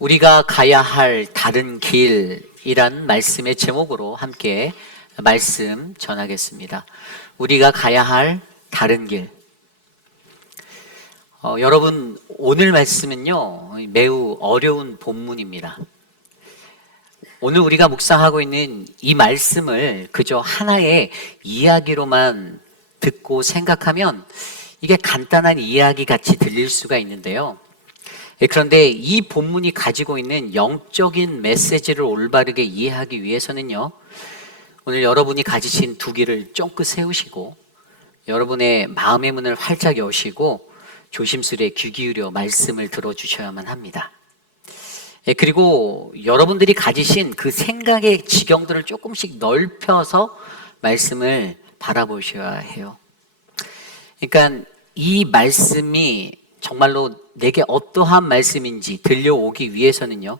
우리가 가야 할 다른 길이란 말씀의 제목으로 함께 말씀 전하겠습니다. 우리가 가야 할 다른 길. 여러분, 오늘 말씀은요, 매우 어려운 본문입니다. 오늘 우리가 묵상하고 있는 이 말씀을 그저 하나의 이야기로만 듣고 생각하면 이게 간단한 이야기 같이 들릴 수가 있는데요. 그런데 이 본문이 가지고 있는 영적인 메시지를 올바르게 이해하기 위해서는요, 오늘 여러분이 가지신 두 귀를 쫑긋 세우시고 여러분의 마음의 문을 활짝 여시고 조심스레 귀 기울여 말씀을 들어주셔야만 합니다. 그리고 여러분들이 가지신 그 생각의 지경들을 조금씩 넓혀서 말씀을 바라보셔야 해요. 그러니까 이 말씀이 정말로 내게 어떠한 말씀인지 들려오기 위해서는요,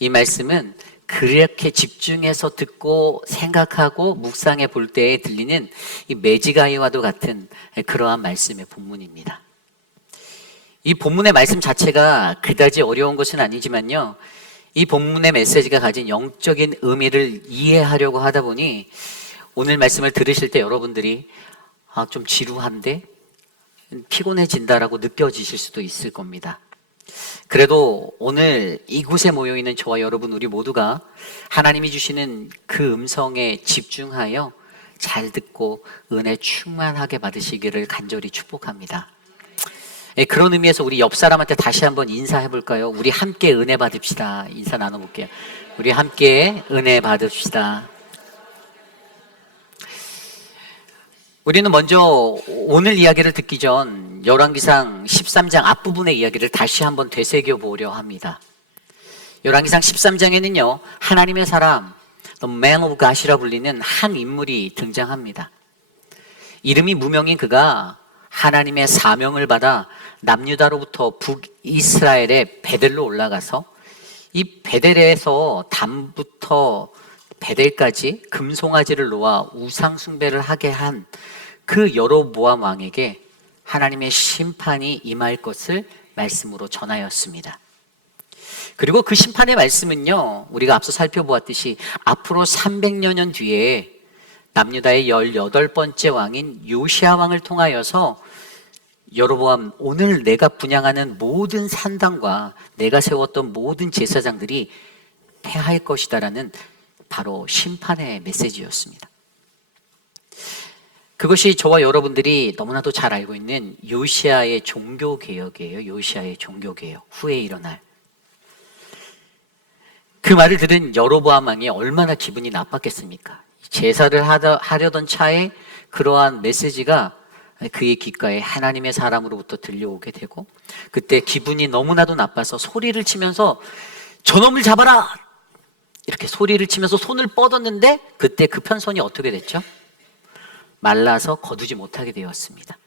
이 말씀은 그렇게 집중해서 듣고 생각하고 묵상해 볼 때에 들리는 이 매지가이와도 같은 그러한 말씀의 본문입니다. 이 본문의 말씀 자체가 그다지 어려운 것은 아니지만요, 이 본문의 메시지가 가진 영적인 의미를 이해하려고 하다 보니 오늘 말씀을 들으실 때 여러분들이 좀 지루한데? 피곤해진다라고 느껴지실 수도 있을 겁니다. 그래도 오늘 이곳에 모여있는 저와 여러분 우리 모두가 하나님이 주시는 그 음성에 집중하여 잘 듣고 은혜 충만하게 받으시기를 간절히 축복합니다. 그런 의미에서 우리 옆 사람한테 다시 한번 인사해 볼까요? 우리 함께 은혜 받읍시다. 인사 나눠볼게요. 우리 함께 은혜 받읍시다. 우리는 먼저 오늘 이야기를 듣기 전 열왕기상 13장 앞부분의 이야기를 다시 한번 되새겨 보려 합니다. 열왕기상 13장에는요, 하나님의 사람, The Man of God이라 불리는 한 인물이 등장합니다. 이름이 무명인 그가 하나님의 사명을 받아 남유다로부터 북이스라엘의 베델로 올라가서 이 베델에서 담부터 베델까지 금송아지를 놓아 우상 숭배를 하게 한 그 여로보암 왕에게 하나님의 심판이 임할 것을 말씀으로 전하였습니다. 그리고 그 심판의 말씀은요, 우리가 앞서 살펴보았듯이 앞으로 300여 년 뒤에 남유다의 18번째 왕인 요시야 왕을 통하여서 여로보암, 오늘 내가 분향하는 모든 산당과 내가 세웠던 모든 제사장들이 패할 것이다라는 바로 심판의 메시지였습니다. 그것이 저와 여러분들이 너무나도 잘 알고 있는 요시야의 종교개혁이에요. 요시야의 종교개혁 후에 일어날. 그 말을 들은 여로보암 왕이 얼마나 기분이 나빴겠습니까? 제사를 하려던 차에 그러한 메시지가 그의 귓가에 하나님의 사람으로부터 들려오게 되고, 그때 기분이 너무나도 나빠서 소리를 치면서 저놈을 잡아라! 이렇게 소리를 치면서 손을 뻗었는데 그때 그 편손이 어떻게 됐죠? 말라서 거두지 못하게 되었습니다.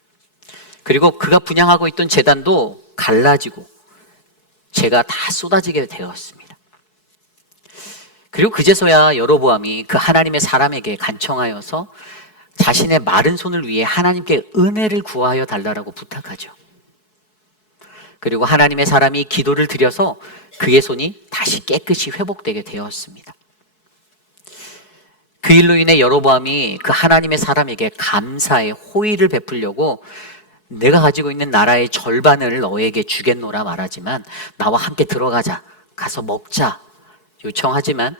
그리고 그가 분향하고 있던 제단도 갈라지고 재가 다 쏟아지게 되었습니다. 그리고 그제서야 여로보암이 그 하나님의 사람에게 간청하여서 자신의 마른 손을 위해 하나님께 은혜를 구하여 달라고 부탁하죠. 그리고 하나님의 사람이 기도를 드려서 그의 손이 다시 깨끗이 회복되게 되었습니다. 그 일로 인해 여로보암이 그 하나님의 사람에게 감사의 호의를 베풀려고 내가 가지고 있는 나라의 절반을 너에게 주겠노라 말하지만 나와 함께 들어가자, 가서 먹자 요청하지만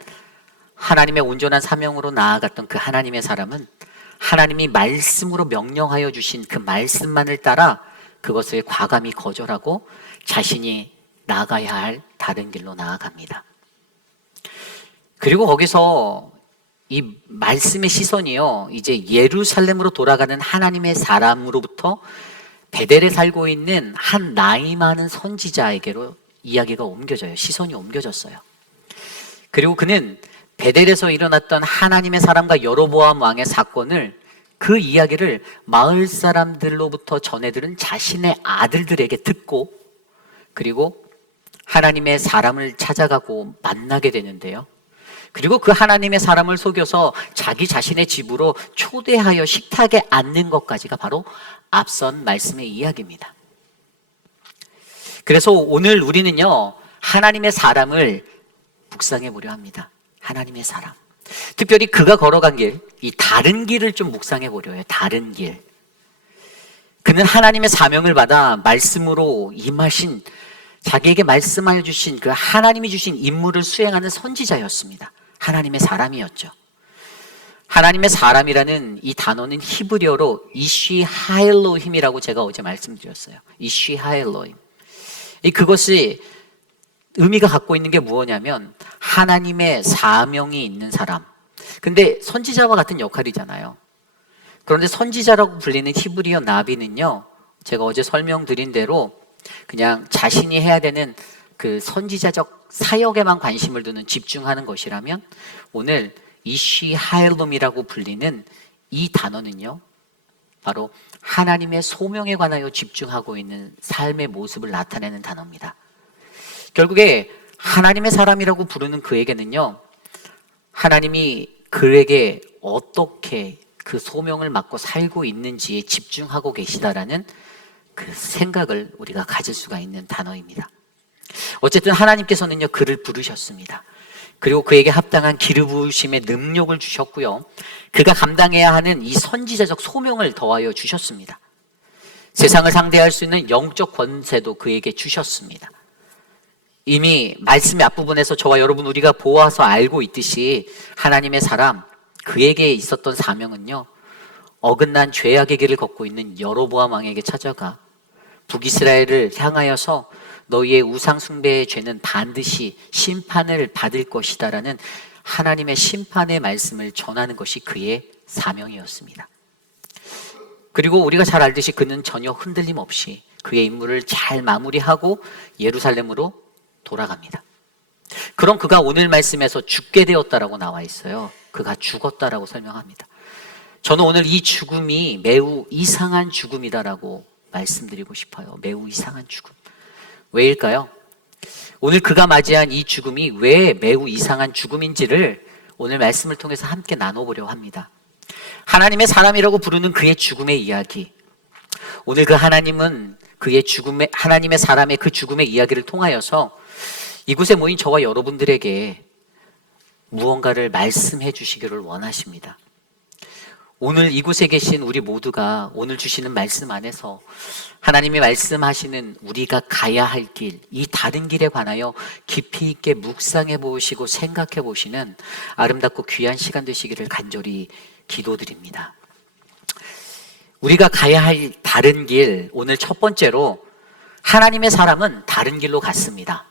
하나님의 온전한 사명으로 나아갔던 그 하나님의 사람은 하나님이 말씀으로 명령하여 주신 그 말씀만을 따라 그것을 과감히 거절하고 자신이 나가야 할 다른 길로 나아갑니다. 그리고 거기서 이 말씀의 시선이요, 이제 예루살렘으로 돌아가는 하나님의 사람으로부터 베델에 살고 있는 한 나이 많은 선지자에게로 이야기가 옮겨져요. 시선이 옮겨졌어요. 그리고 그는 베델에서 일어났던 하나님의 사람과 여로보암 왕의 사건을, 그 이야기를 마을 사람들로부터 전해들은 자신의 아들들에게 듣고, 그리고 하나님의 사람을 찾아가고 만나게 되는데요. 그리고 그 하나님의 사람을 속여서 자기 자신의 집으로 초대하여 식탁에 앉는 것까지가 바로 앞선 말씀의 이야기입니다. 그래서 오늘 우리는요, 하나님의 사람을 묵상해 보려 합니다. 하나님의 사람. 특별히 그가 걸어간 길, 이 다른 길을 좀 묵상해 보려 해요. 다른 길. 그는 하나님의 사명을 받아 말씀으로 임하신, 자기에게 말씀하여 주신 그 하나님이 주신 임무를 수행하는 선지자였습니다. 하나님의 사람이었죠. 하나님의 사람이라는 이 단어는 히브리어로 이쉬 하엘로힘이라고 제가 어제 말씀드렸어요. 이쉬 하엘로힘. 그것이 의미가 갖고 있는 게 무엇이냐면 하나님의 사명이 있는 사람. 근데 선지자와 같은 역할이잖아요. 그런데 선지자라고 불리는 히브리어 나비는요, 제가 어제 설명드린 대로 그냥 자신이 해야 되는 그 선지자적 사역에만 관심을 두는, 집중하는 것이라면, 오늘 이쉬 하엘롬이라고 불리는 이 단어는요, 바로 하나님의 소명에 관하여 집중하고 있는 삶의 모습을 나타내는 단어입니다. 결국에 하나님의 사람이라고 부르는 그에게는요, 하나님이 그에게 어떻게 그 소명을 맡고 살고 있는지에 집중하고 계시다라는 그 생각을 우리가 가질 수가 있는 단어입니다. 어쨌든 하나님께서는요, 그를 부르셨습니다. 그리고 그에게 합당한 기름 부으심의 능력을 주셨고요, 그가 감당해야 하는 이 선지자적 소명을 더하여 주셨습니다. 세상을 상대할 수 있는 영적 권세도 그에게 주셨습니다. 이미 말씀의 앞부분에서 저와 여러분 우리가 보아서 알고 있듯이 하나님의 사람, 그에게 있었던 사명은요, 어긋난 죄악의 길을 걷고 있는 여로보암 왕에게 찾아가 북이스라엘을 향하여서 너희의 우상 숭배의 죄는 반드시 심판을 받을 것이다라는 하나님의 심판의 말씀을 전하는 것이 그의 사명이었습니다. 그리고 우리가 잘 알듯이 그는 전혀 흔들림 없이 그의 임무를 잘 마무리하고 예루살렘으로 돌아갑니다. 그럼 그가 오늘 말씀에서 죽게 되었다라고 나와 있어요. 그가 죽었다라고 설명합니다. 저는 오늘 이 죽음이 매우 이상한 죽음이다라고 말씀드리고 싶어요. 매우 이상한 죽음. 왜일까요? 오늘 그가 맞이한 이 죽음이 왜 매우 이상한 죽음인지를 오늘 말씀을 통해서 함께 나눠보려고 합니다. 하나님의 사람이라고 부르는 그의 죽음의 이야기. 오늘 그 하나님은 그의 죽음의, 하나님의 사람의 그 죽음의 이야기를 통하여서 이곳에 모인 저와 여러분들에게 무언가를 말씀해 주시기를 원하십니다. 오늘 이곳에 계신 우리 모두가 오늘 주시는 말씀 안에서 하나님이 말씀하시는 우리가 가야 할 길, 이 다른 길에 관하여 깊이 있게 묵상해 보시고 생각해 보시는 아름답고 귀한 시간 되시기를 간절히 기도드립니다. 우리가 가야 할 다른 길, 오늘 첫 번째로 하나님의 사람은 다른 길로 갔습니다.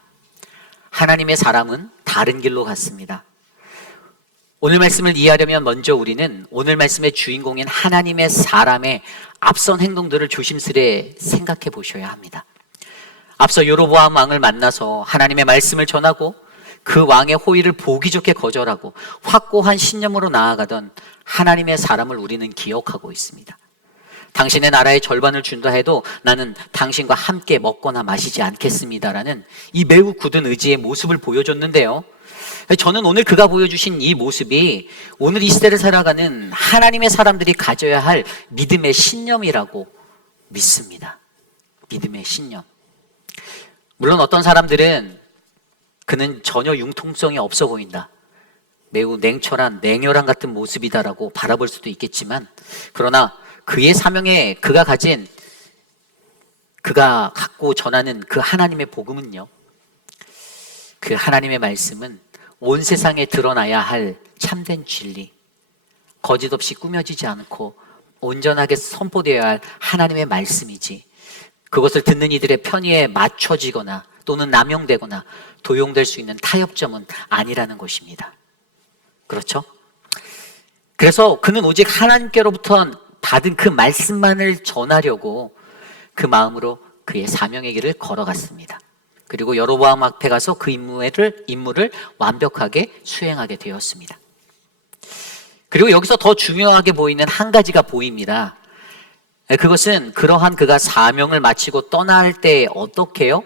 하나님의 사람은 다른 길로 갔습니다. 오늘 말씀을 이해하려면 먼저 우리는 오늘 말씀의 주인공인 하나님의 사람의 앞선 행동들을 조심스레 생각해 보셔야 합니다. 앞서 여로보암 왕을 만나서 하나님의 말씀을 전하고 그 왕의 호의를 보기 좋게 거절하고 확고한 신념으로 나아가던 하나님의 사람을 우리는 기억하고 있습니다. 당신의 나라의 절반을 준다 해도 나는 당신과 함께 먹거나 마시지 않겠습니다라는 이 매우 굳은 의지의 모습을 보여줬는데요, 저는 오늘 그가 보여주신 이 모습이 오늘 이 시대를 살아가는 하나님의 사람들이 가져야 할 믿음의 신념이라고 믿습니다. 믿음의 신념. 물론 어떤 사람들은 그는 전혀 융통성이 없어 보인다, 매우 냉철한 냉혈한 같은 모습이다라고 바라볼 수도 있겠지만, 그러나 그의 사명에 그가 갖고 전하는 그 하나님의 복음은요, 그 하나님의 말씀은 온 세상에 드러나야 할 참된 진리, 거짓 없이 꾸며지지 않고 온전하게 선포되어야 할 하나님의 말씀이지, 그것을 듣는 이들의 편의에 맞춰지거나 또는 남용되거나 도용될 수 있는 타협점은 아니라는 것입니다. 그렇죠? 그래서 그는 오직 하나님께로부터 받은 그 말씀만을 전하려고 그 마음으로 그의 사명의 길을 걸어갔습니다. 그리고 여로보암 앞에 가서 그 임무를 완벽하게 수행하게 되었습니다. 그리고 여기서 더 중요하게 보이는 한 가지가 보입니다. 그것은 그러한 그가 사명을 마치고 떠날 때 어떻게요?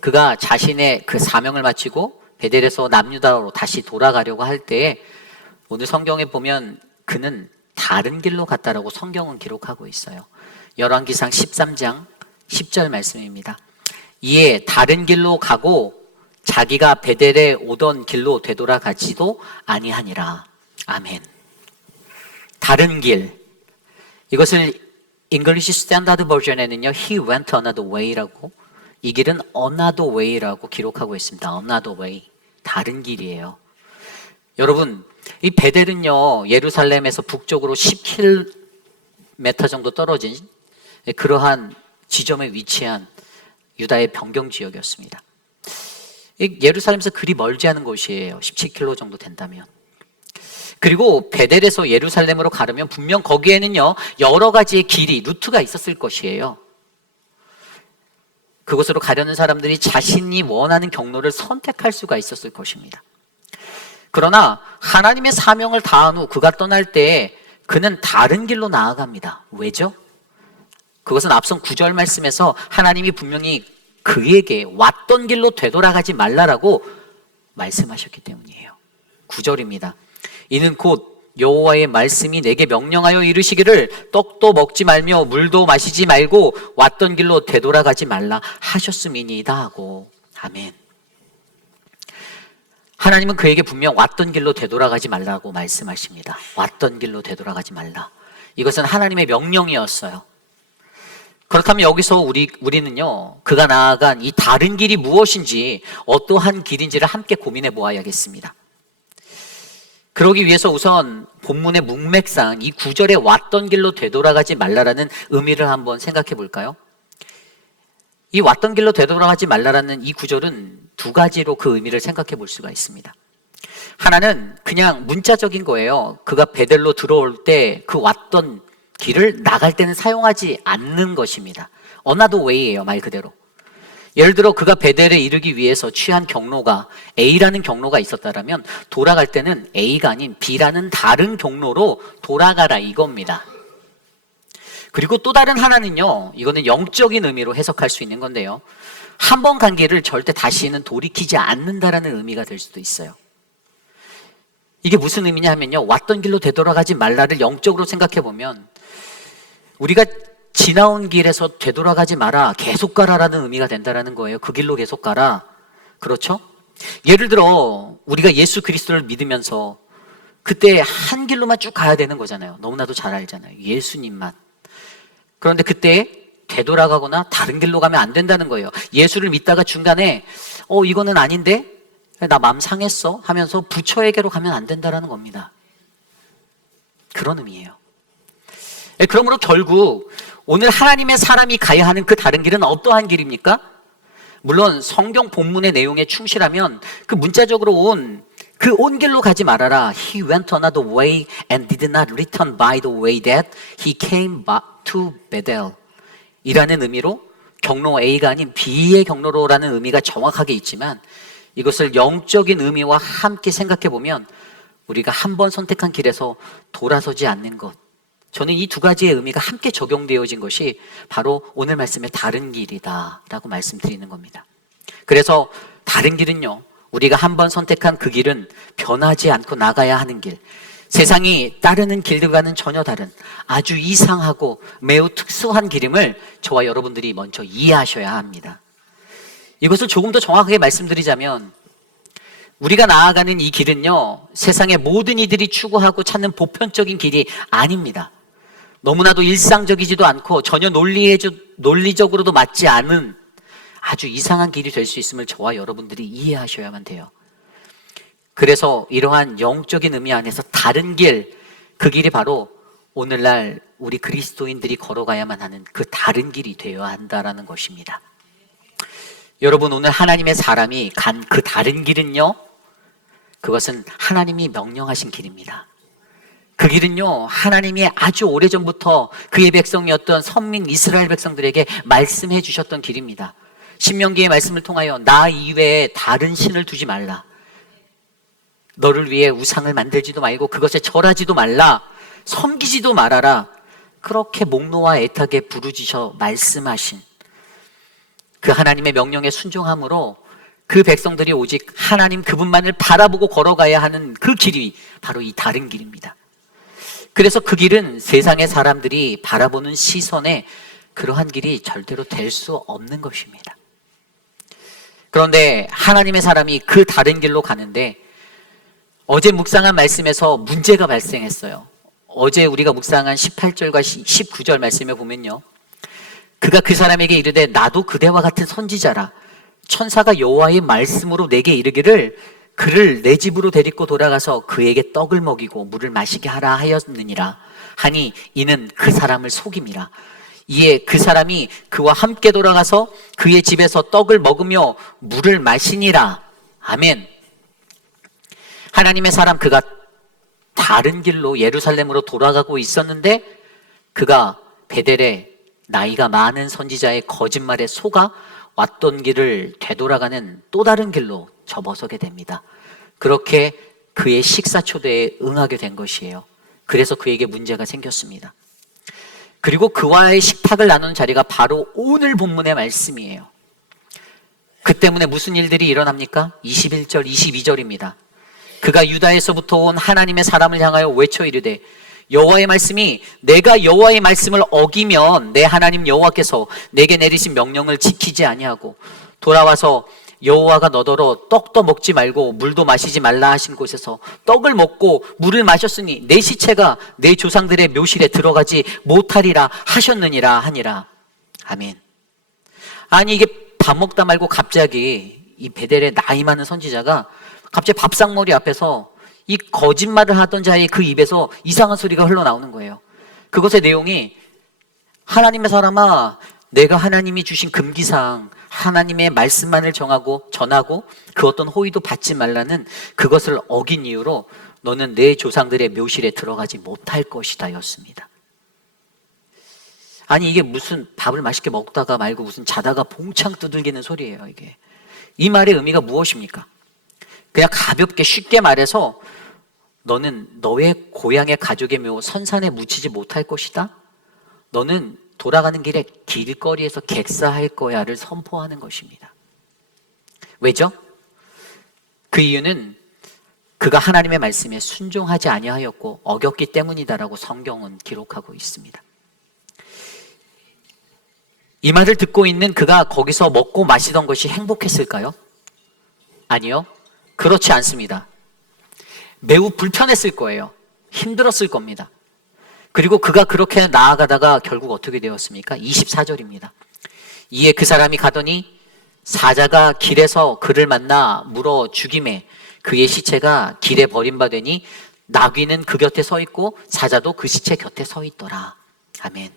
그가 자신의 그 사명을 마치고 베델에서 남유다로 다시 돌아가려고 할 때 오늘 성경에 보면 그는 다른 길로 갔다라고 성경은 기록하고 있어요. 열왕기상 13장 10절 말씀입니다. 이에 다른 길로 가고 자기가 베델에 오던 길로 되돌아가지도 아니하니라. 아멘. 다른 길. 이것을 English Standard Version에는요, He went another way라고, 이 길은 another way라고 기록하고 있습니다. another way. 다른 길이에요. 여러분, 이 베델은요, 예루살렘에서 북쪽으로 10km 정도 떨어진 그러한 지점에 위치한 유다의 변경 지역이었습니다. 예루살렘에서 그리 멀지 않은 곳이에요. 17km 정도 된다면. 그리고 베델에서 예루살렘으로 가려면 분명 거기에는요, 여러 가지의 길이, 루트가 있었을 것이에요. 그곳으로 가려는 사람들이 자신이 원하는 경로를 선택할 수가 있었을 것입니다. 그러나 하나님의 사명을 다한 후 그가 떠날 때 그는 다른 길로 나아갑니다. 왜죠? 그것은 앞선 9절 말씀에서 하나님이 분명히 그에게 왔던 길로 되돌아가지 말라라고 말씀하셨기 때문이에요. 9절입니다. 이는 곧 여호와의 말씀이 내게 명령하여 이르시기를 떡도 먹지 말며 물도 마시지 말고 왔던 길로 되돌아가지 말라 하셨음이니이다 하고. 아멘. 하나님은 그에게 분명 왔던 길로 되돌아가지 말라고 말씀하십니다. 왔던 길로 되돌아가지 말라. 이것은 하나님의 명령이었어요. 그렇다면 여기서 우리는요, 그가 나아간 이 다른 길이 무엇인지, 어떠한 길인지를 함께 고민해 보아야겠습니다. 그러기 위해서 우선 본문의 문맥상 이 9절에 왔던 길로 되돌아가지 말라라는 의미를 한번 생각해 볼까요? 이 왔던 길로 되돌아가지 말라라는 이 9절은 두 가지로 그 의미를 생각해 볼 수가 있습니다. 하나는 그냥 문자적인 거예요. 그가 베델로 들어올 때 그 왔던 길을 나갈 때는 사용하지 않는 것입니다. another way예요, 말 그대로. 예를 들어 그가 베델에 이르기 위해서 취한 경로가 A라는 경로가 있었다면 돌아갈 때는 A가 아닌 B라는 다른 경로로 돌아가라 이겁니다. 그리고 또 다른 하나는요, 이거는 영적인 의미로 해석할 수 있는 건데요, 한 번 간 길을 절대 다시는 돌이키지 않는다라는 의미가 될 수도 있어요. 이게 무슨 의미냐 하면요, 왔던 길로 되돌아가지 말라를 영적으로 생각해 보면 우리가 지나온 길에서 되돌아가지 마라, 계속 가라라는 의미가 된다라는 거예요. 그 길로 계속 가라. 그렇죠? 예를 들어 우리가 예수 그리스도를 믿으면서 그때 한 길로만 쭉 가야 되는 거잖아요. 너무나도 잘 알잖아요. 예수님만. 그런데 그때 되돌아가거나 다른 길로 가면 안 된다는 거예요. 예수를 믿다가 중간에 이거는 아닌데 나 마음 상했어 하면서 부처에게로 가면 안 된다라는 겁니다. 그런 의미예요. 그러므로 결국 오늘 하나님의 사람이 가야 하는 그 다른 길은 어떠한 길입니까? 물론 성경 본문의 내용에 충실하면 그 문자적으로 온 길로 가지 말아라. He went another way and did not return by the way that he came back to Bethel 이라는 의미로 경로 A가 아닌 B의 경로로라는 의미가 정확하게 있지만, 이것을 영적인 의미와 함께 생각해 보면 우리가 한 번 선택한 길에서 돌아서지 않는 것, 저는 이 두 가지의 의미가 함께 적용되어진 것이 바로 오늘 말씀의 다른 길이다라고 말씀드리는 겁니다. 그래서 다른 길은요, 우리가 한 번 선택한 그 길은 변하지 않고 나가야 하는 길, 세상이 따르는 길들과는 전혀 다른 아주 이상하고 매우 특수한 길임을 저와 여러분들이 먼저 이해하셔야 합니다. 이것을 조금 더 정확하게 말씀드리자면, 우리가 나아가는 이 길은요, 세상의 모든 이들이 추구하고 찾는 보편적인 길이 아닙니다. 너무나도 일상적이지도 않고 전혀 논리적으로도 맞지 않은 아주 이상한 길이 될 수 있음을 저와 여러분들이 이해하셔야만 돼요. 그래서 이러한 영적인 의미 안에서 다른 길, 그 길이 바로 오늘날 우리 그리스도인들이 걸어가야만 하는 그 다른 길이 되어야 한다라는 것입니다. 여러분, 오늘 하나님의 사람이 간 그 다른 길은요, 그것은 하나님이 명령하신 길입니다. 그 길은요, 하나님이 아주 오래전부터 그의 백성이었던 선민 이스라엘 백성들에게 말씀해 주셨던 길입니다. 신명기의 말씀을 통하여 나 이외에 다른 신을 두지 말라, 너를 위해 우상을 만들지도 말고 그것에 절하지도 말라, 섬기지도 말아라, 그렇게 목노와 애타게 부르짖어 말씀하신 그 하나님의 명령에 순종함으로 그 백성들이 오직 하나님 그분만을 바라보고 걸어가야 하는 그 길이 바로 이 다른 길입니다. 그래서 그 길은 세상의 사람들이 바라보는 시선에 그러한 길이 절대로 될 수 없는 것입니다. 그런데 하나님의 사람이 그 다른 길로 가는데 어제 묵상한 말씀에서 문제가 발생했어요. 어제 우리가 묵상한 18절과 19절 말씀에 보면요, 그가 그 사람에게 이르되 나도 그대와 같은 선지자라. 천사가 여호와의 말씀으로 내게 이르기를 그를 내 집으로 데리고 돌아가서 그에게 떡을 먹이고 물을 마시게 하라 하였느니라 하니 이는 그 사람을 속임이라. 이에 그 사람이 그와 함께 돌아가서 그의 집에서 떡을 먹으며 물을 마시니라. 아멘. 하나님의 사람, 그가 다른 길로 예루살렘으로 돌아가고 있었는데 그가 베델에 나이가 많은 선지자의 거짓말에 속아 왔던 길을 되돌아가는 또 다른 길로 접어서게 됩니다. 그렇게 그의 식사 초대에 응하게 된 것이에요. 그래서 그에게 문제가 생겼습니다. 그리고 그와의 식탁을 나누는 자리가 바로 오늘 본문의 말씀이에요. 그 때문에 무슨 일들이 일어납니까? 21절, 22절입니다. 그가 유다에서부터 온 하나님의 사람을 향하여 외쳐 이르되 여호와의 말씀이 내가 여호와의 말씀을 어기면 내 하나님 여호와께서 내게 내리신 명령을 지키지 아니하고 돌아와서 여호와가 너더러 떡도 먹지 말고 물도 마시지 말라 하신 곳에서 떡을 먹고 물을 마셨으니 내 시체가 내 조상들의 묘실에 들어가지 못하리라 하셨느니라 하니라. 아멘. 아니, 이게 밥 먹다 말고 갑자기 이 베델의 나이 많은 선지자가 갑자기 밥상머리 앞에서 이 거짓말을 하던 자의 그 입에서 이상한 소리가 흘러나오는 거예요. 그것의 내용이 하나님의 사람아, 내가 하나님이 주신 금기상 하나님의 말씀만을 전하고 그 어떤 호의도 받지 말라는 그것을 어긴 이유로 너는 내 조상들의 묘실에 들어가지 못할 것이다 였습니다. 아니, 이게 무슨 밥을 맛있게 먹다가 말고 무슨 자다가 봉창 두들기는 소리예요. 이게 이 말의 의미가 무엇입니까? 그냥 가볍게 쉽게 말해서 너는 너의 고향의 가족의 묘 선산에 묻히지 못할 것이다. 너는 돌아가는 길에 길거리에서 객사할 거야를 선포하는 것입니다. 왜죠? 그 이유는 그가 하나님의 말씀에 순종하지 아니하였고 어겼기 때문이다라고 성경은 기록하고 있습니다. 이 말을 듣고 있는 그가 거기서 먹고 마시던 것이 행복했을까요? 아니요. 그렇지 않습니다. 매우 불편했을 거예요. 힘들었을 겁니다. 그리고 그가 그렇게 나아가다가 결국 어떻게 되었습니까? 24절입니다. 이에 그 사람이 가더니 사자가 길에서 그를 만나 물어 죽임에 그의 시체가 길에 버림받으니 나귀는 그 곁에 서 있고 사자도 그 시체 곁에 서 있더라. 아멘.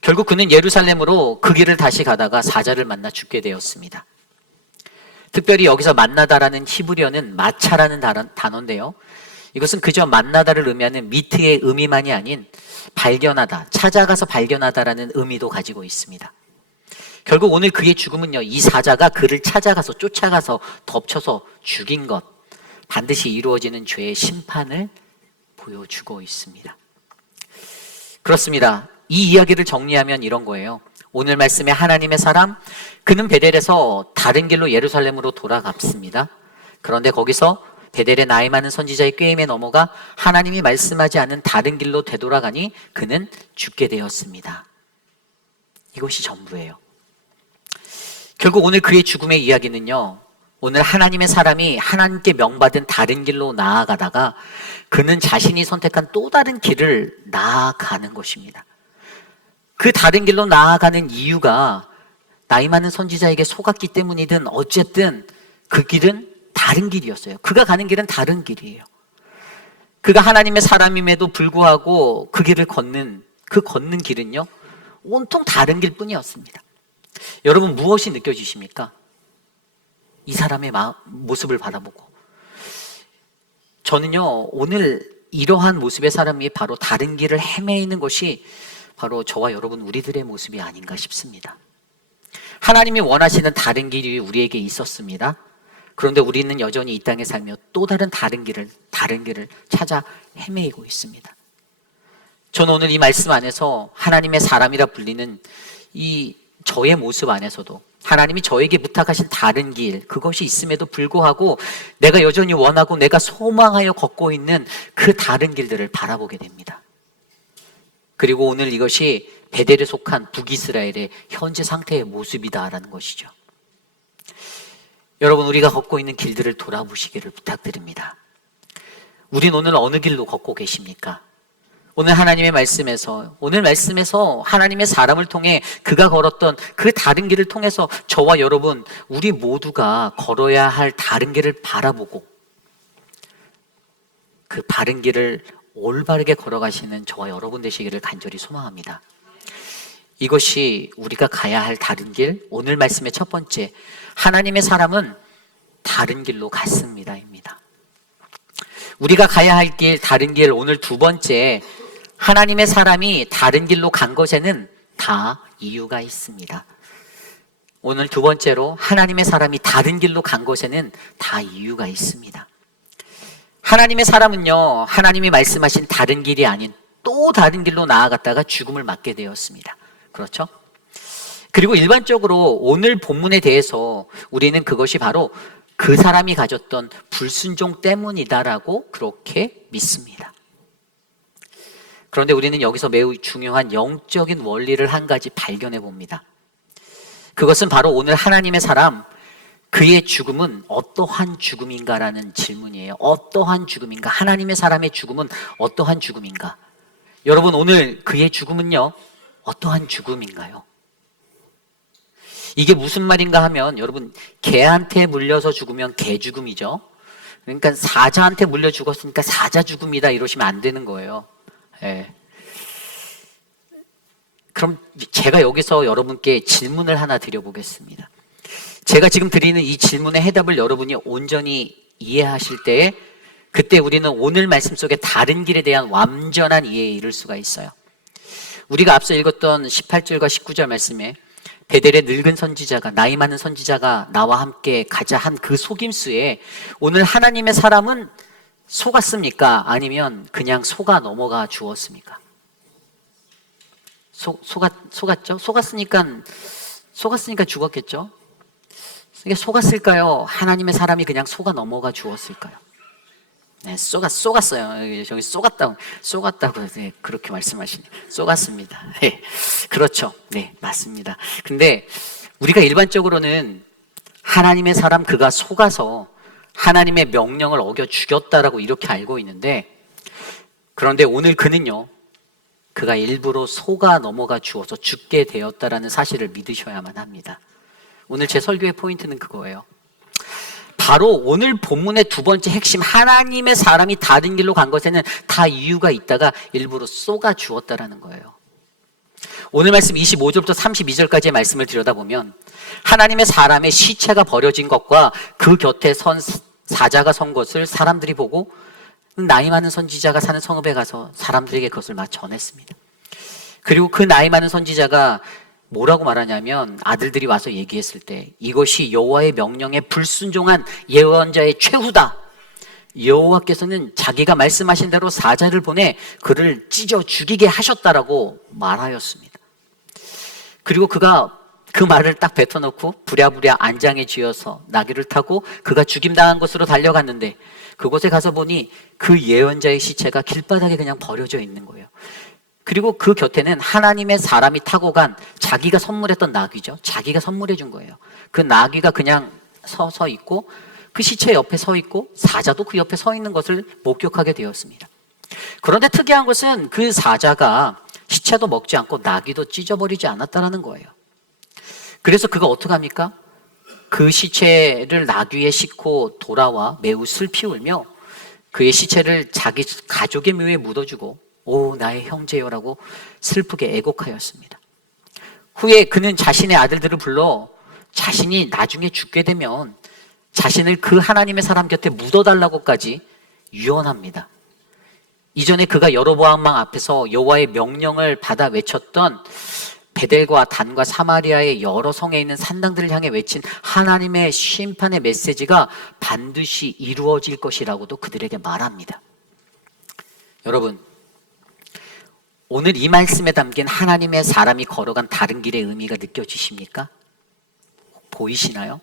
결국 그는 예루살렘으로 그 길을 다시 가다가 사자를 만나 죽게 되었습니다. 특별히 여기서 만나다라는 히브리어는 마차라는 단어인데요. 이것은 그저 만나다를 의미하는 미트의 의미만이 아닌 발견하다, 찾아가서 발견하다라는 의미도 가지고 있습니다. 결국 오늘 그의 죽음은요, 이 사자가 그를 찾아가서 쫓아가서 덮쳐서 죽인 것, 반드시 이루어지는 죄의 심판을 보여주고 있습니다. 그렇습니다. 이 이야기를 정리하면 이런 거예요. 오늘 말씀에 하나님의 사람, 그는 베델에서 다른 길로 예루살렘으로 돌아갔습니다. 그런데 거기서 베델의 나이 많은 선지자의 꾀임에 넘어가 하나님이 말씀하지 않은 다른 길로 되돌아가니 그는 죽게 되었습니다. 이것이 전부예요. 결국 오늘 그의 죽음의 이야기는요, 오늘 하나님의 사람이 하나님께 명받은 다른 길로 나아가다가 그는 자신이 선택한 또 다른 길을 나아가는 것입니다. 그 다른 길로 나아가는 이유가 나이 많은 선지자에게 속았기 때문이든 어쨌든 그 길은 다른 길이었어요. 그가 가는 길은 다른 길이에요. 그가 하나님의 사람임에도 불구하고 그 길을 걷는 길은요, 온통 다른 길뿐이었습니다. 여러분, 무엇이 느껴지십니까? 이 사람의 모습을 바라보고 저는요, 오늘 이러한 모습의 사람이 바로 다른 길을 헤매이는 것이 바로 저와 여러분 우리들의 모습이 아닌가 싶습니다. 하나님이 원하시는 다른 길이 우리에게 있었습니다. 그런데 우리는 여전히 이 땅에 살며 또 다른 길을 찾아 헤매이고 있습니다. 저는 오늘 이 말씀 안에서 하나님의 사람이라 불리는 이 저의 모습 안에서도 하나님이 저에게 부탁하신 다른 길, 그것이 있음에도 불구하고 내가 여전히 원하고 내가 소망하여 걷고 있는 그 다른 길들을 바라보게 됩니다. 그리고 오늘 이것이 베델에 속한 북이스라엘의 현재 상태의 모습이다라는 것이죠. 여러분, 우리가 걷고 있는 길들을 돌아보시기를 부탁드립니다. 우린 오늘 어느 길로 걷고 계십니까? 오늘 말씀에서 하나님의 사람을 통해 그가 걸었던 그 다른 길을 통해서 저와 여러분, 우리 모두가 걸어야 할 다른 길을 바라보고 그 바른 길을 올바르게 걸어가시는 저와 여러분 되시기를 간절히 소망합니다. 이것이 우리가 가야 할 다른 길, 오늘 말씀의 첫 번째, 하나님의 사람은 다른 길로 갔습니다입니다. 우리가 가야 할 길, 다른 길, 오늘 두 번째, 하나님의 사람이 다른 길로 간 것에는 다 이유가 있습니다. 오늘 두 번째로, 하나님의 사람이 다른 길로 간 것에는 다 이유가 있습니다. 하나님의 사람은요, 하나님이 말씀하신 다른 길이 아닌 또 다른 길로 나아갔다가 죽음을 맞게 되었습니다. 그렇죠? 그리고 일반적으로 오늘 본문에 대해서 우리는 그것이 바로 그 사람이 가졌던 불순종 때문이다라고 그렇게 믿습니다. 그런데 우리는 여기서 매우 중요한 영적인 원리를 한 가지 발견해 봅니다. 그것은 바로 오늘 하나님의 사람, 그의 죽음은 어떠한 죽음인가라는 질문이에요. 어떠한 죽음인가? 하나님의 사람의 죽음은 어떠한 죽음인가? 여러분, 오늘 그의 죽음은요, 어떠한 죽음인가요? 이게 무슨 말인가 하면, 여러분, 개한테 물려서 죽으면 개 죽음이죠. 그러니까 사자한테 물려 죽었으니까 사자 죽음이다 이러시면 안 되는 거예요. 예. 그럼 제가 여기서 여러분께 질문을 하나 드려보겠습니다. 제가 지금 드리는 이 질문의 해답을 여러분이 온전히 이해하실 때에 그때 우리는 오늘 말씀 속에 다른 길에 대한 완전한 이해에 이를 수가 있어요. 우리가 앞서 읽었던 18절과 19절 말씀에 베델의 늙은 선지자가, 나이 많은 선지자가 나와 함께 가자 한 그 속임수에 오늘 하나님의 사람은 속았습니까? 아니면 그냥 속아 넘어가 주었습니까? 속았죠? 속았으니까 죽었겠죠? 이게 속았을까요? 하나님의 사람이 그냥 속아 넘어가 주었을까요? 네, 속았어요. 저기 속았다고 네, 그렇게 말씀하시네. 속았습니다. 네, 그렇죠. 네, 맞습니다. 근데 우리가 일반적으로는 하나님의 사람 그가 속아서 하나님의 명령을 어겨 죽였다라고 이렇게 알고 있는데, 그런데 오늘 그는요, 그가 일부러 속아 넘어가 주어서 죽게 되었다라는 사실을 믿으셔야만 합니다. 오늘 제 설교의 포인트는 그거예요. 바로 오늘 본문의 두 번째 핵심, 하나님의 사람이 다른 길로 간 것에는 다 이유가 있다가 일부러 쏘가 주었다라는 거예요. 오늘 말씀 25절부터 32절까지의 말씀을 들여다보면 하나님의 사람의 시체가 버려진 것과 그 곁에 선 사자가 선 것을 사람들이 보고 나이 많은 선지자가 사는 성읍에 가서 사람들에게 그것을 막 전했습니다. 그리고 그 나이 많은 선지자가 뭐라고 말하냐면, 아들들이 와서 얘기했을 때 이것이 여호와의 명령에 불순종한 예언자의 최후다. 여호와께서는 자기가 말씀하신 대로 사자를 보내 그를 찢어 죽이게 하셨다라고 말하였습니다. 그리고 그가 그 말을 딱 뱉어놓고 부랴부랴 안장에 쥐어서 나귀를 타고 그가 죽임당한 곳으로 달려갔는데, 그곳에 가서 보니 그 예언자의 시체가 길바닥에 그냥 버려져 있는 거예요. 그리고 그 곁에는 하나님의 사람이 타고 간 자기가 선물했던 나귀죠. 자기가 선물해 준 거예요. 그 나귀가 그냥 서 있고 그 시체 옆에 서 있고 사자도 그 옆에 서 있는 것을 목격하게 되었습니다. 그런데 특이한 것은 그 사자가 시체도 먹지 않고 나귀도 찢어버리지 않았다는 거예요. 그래서 그가 어떡합니까? 그 시체를 나귀에 싣고 돌아와 매우 슬피 울며 그의 시체를 자기 가족의 묘에 묻어주고 오 나의 형제여라고 슬프게 애곡하였습니다. 후에 그는 자신의 아들들을 불러 자신이 나중에 죽게 되면 자신을 그 하나님의 사람 곁에 묻어달라고까지 유언합니다. 이전에 그가 여로보암 왕 앞에서 여호와의 명령을 받아 외쳤던 베델과 단과 사마리아의 여러 성에 있는 산당들을 향해 외친 하나님의 심판의 메시지가 반드시 이루어질 것이라고도 그들에게 말합니다. 여러분, 오늘 이 말씀에 담긴 하나님의 사람이 걸어간 다른 길의 의미가 느껴지십니까? 보이시나요?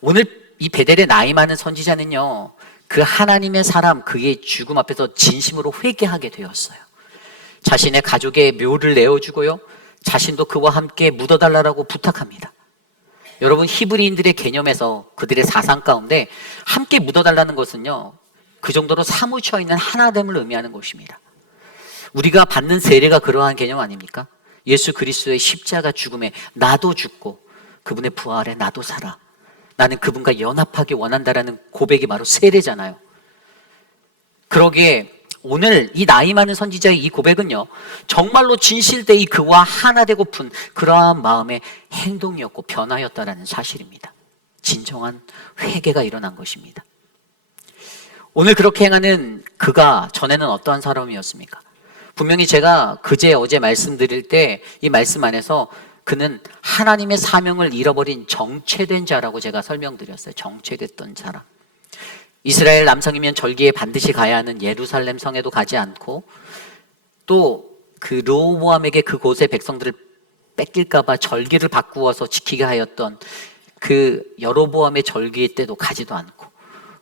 오늘 이 베델의 나이 많은 선지자는요, 그 하나님의 사람, 그의 죽음 앞에서 진심으로 회개하게 되었어요. 자신의 가족의 묘를 내어주고요, 자신도 그와 함께 묻어달라고 부탁합니다. 여러분, 히브리인들의 개념에서 그들의 사상 가운데 함께 묻어달라는 것은요, 그 정도로 사무쳐 있는 하나됨을 의미하는 것입니다. 우리가 받는 세례가 그러한 개념 아닙니까? 예수 그리스도의 십자가 죽음에 나도 죽고 그분의 부활에 나도 살아. 나는 그분과 연합하기 원한다라는 고백이 바로 세례잖아요. 그러기에 오늘 이 나이 많은 선지자의 이 고백은요, 정말로 진실되이 그와 하나 되고픈 그러한 마음의 행동이었고 변화였다라는 사실입니다. 진정한 회개가 일어난 것입니다. 오늘 그렇게 행하는 그가 전에는 어떠한 사람이었습니까? 분명히 제가 그제 어제 말씀드릴 때 이 말씀 안에서 그는 하나님의 사명을 잃어버린 정체된 자라고 제가 설명드렸어요. 정체됐던 사람. 이스라엘 남성이면 절기에 반드시 가야 하는 예루살렘 성에도 가지 않고, 또 그 르호보암에게 그곳의 백성들을 뺏길까봐 절기를 바꾸어서 지키게 하였던 그 여로보암의 절기 때도 가지도 않고,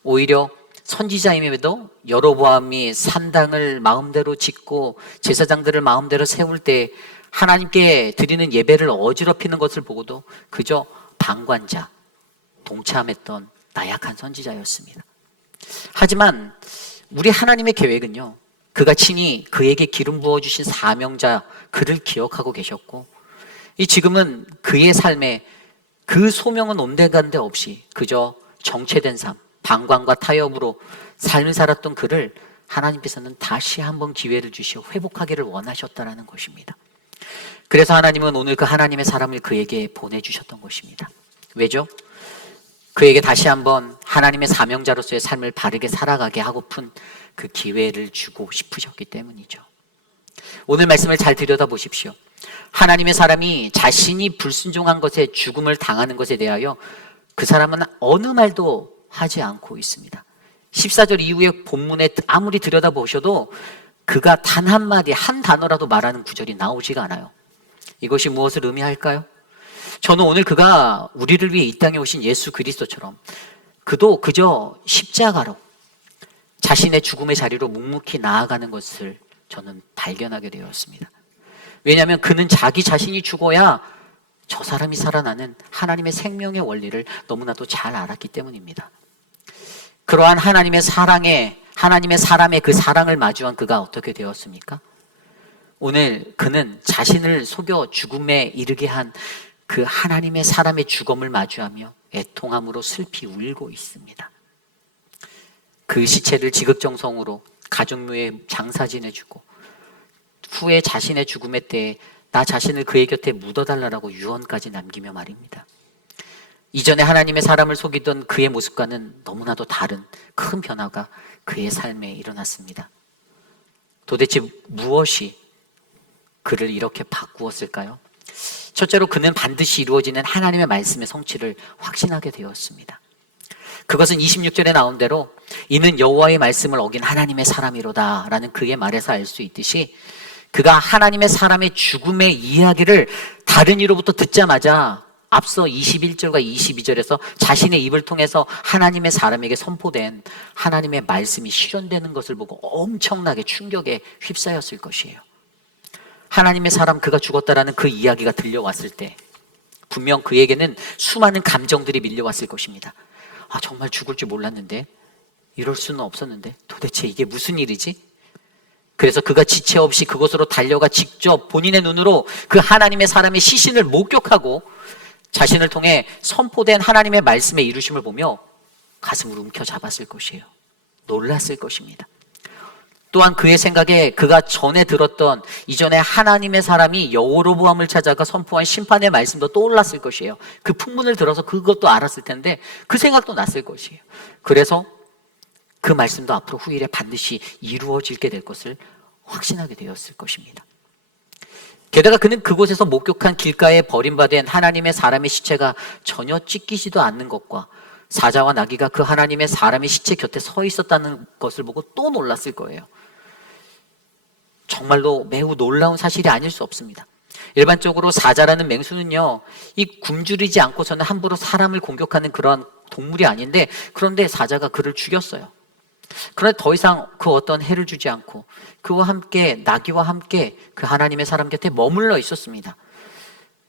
오히려 선지자임에도 여로보암이 산당을 마음대로 짓고 제사장들을 마음대로 세울 때 하나님께 드리는 예배를 어지럽히는 것을 보고도 그저 방관자, 동참했던 나약한 선지자였습니다. 하지만 우리 하나님의 계획은요, 그가 친히 그에게 기름 부어주신 사명자 그를 기억하고 계셨고, 이 지금은 그의 삶에 그 소명은 온데간데 없이 그저 정체된 삶, 방광과 타협으로 삶을 살았던 그를 하나님께서는 다시 한번 기회를 주시어 회복하기를 원하셨다라는 것입니다. 그래서 하나님은 오늘 그 하나님의 사람을 그에게 보내주셨던 것입니다. 왜죠? 그에게 다시 한번 하나님의 사명자로서의 삶을 바르게 살아가게 하고픈 그 기회를 주고 싶으셨기 때문이죠. 오늘 말씀을 잘 들여다보십시오. 하나님의 사람이 자신이 불순종한 것에 죽음을 당하는 것에 대하여 그 사람은 어느 말도 하지 않고 있습니다. 14절 이후의 본문에 아무리 들여다보셔도 그가 단 한마디, 한 단어라도 말하는 구절이 나오지가 않아요. 이것이 무엇을 의미할까요? 저는 오늘 그가 우리를 위해 이 땅에 오신 예수 그리스도처럼 그도 그저 십자가로 자신의 죽음의 자리로 묵묵히 나아가는 것을 저는 발견하게 되었습니다. 왜냐하면 그는 자기 자신이 죽어야 저 사람이 살아나는 하나님의 생명의 원리를 너무나도 잘 알았기 때문입니다. 그러한 하나님의 사랑에, 하나님의 사람의 그 사랑을 마주한 그가 어떻게 되었습니까? 오늘 그는 자신을 속여 죽음에 이르게 한 그 하나님의 사람의 죽음을 마주하며 애통함으로 슬피 울고 있습니다. 그 시체를 지극정성으로 가족묘에 장사 지내주고, 후에 자신의 죽음의 때에 나 자신을 그의 곁에 묻어달라고 유언까지 남기며 말입니다. 이전에 하나님의 사람을 속이던 그의 모습과는 너무나도 다른 큰 변화가 그의 삶에 일어났습니다. 도대체 무엇이 그를 이렇게 바꾸었을까요? 첫째로 그는 반드시 이루어지는 하나님의 말씀의 성취를 확신하게 되었습니다. 그것은 26절에 나온 대로 이는 여호와의 말씀을 어긴 하나님의 사람이로다 라는 그의 말에서 알 수 있듯이, 그가 하나님의 사람의 죽음의 이야기를 다른 이로부터 듣자마자 앞서 21절과 22절에서 자신의 입을 통해서 하나님의 사람에게 선포된 하나님의 말씀이 실현되는 것을 보고 엄청나게 충격에 휩싸였을 것이에요. 하나님의 사람 그가 죽었다라는 그 이야기가 들려왔을 때 분명 그에게는 수많은 감정들이 밀려왔을 것입니다. 아, 정말 죽을 줄 몰랐는데, 이럴 수는 없었는데, 도대체 이게 무슨 일이지? 그래서 그가 지체 없이 그곳으로 달려가 직접 본인의 눈으로 그 하나님의 사람의 시신을 목격하고 자신을 통해 선포된 하나님의 말씀의 이루심을 보며 가슴을 움켜잡았을 것이에요. 놀랐을 것입니다. 또한 그의 생각에 그가 전에 들었던 이전에 하나님의 사람이 여로보암을 찾아가 선포한 심판의 말씀도 떠올랐을 것이에요. 그 풍문을 들어서 그것도 알았을 텐데 그 생각도 났을 것이에요. 그래서 그 말씀도 앞으로 후일에 반드시 이루어지게 될 것을 확신하게 되었을 것입니다. 게다가 그는 그곳에서 목격한 길가에 버림받은 하나님의 사람의 시체가 전혀 찢기지도 않는 것과 사자와 나귀가 그 하나님의 사람의 시체 곁에 서 있었다는 것을 보고 또 놀랐을 거예요. 정말로 매우 놀라운 사실이 아닐 수 없습니다. 일반적으로 사자라는 맹수는요, 이 굶주리지 않고서는 함부로 사람을 공격하는 그런 동물이 아닌데, 그런데 사자가 그를 죽였어요. 그런데 더 이상 그 어떤 해를 주지 않고 그와 함께 나귀와 함께 그 하나님의 사람 곁에 머물러 있었습니다.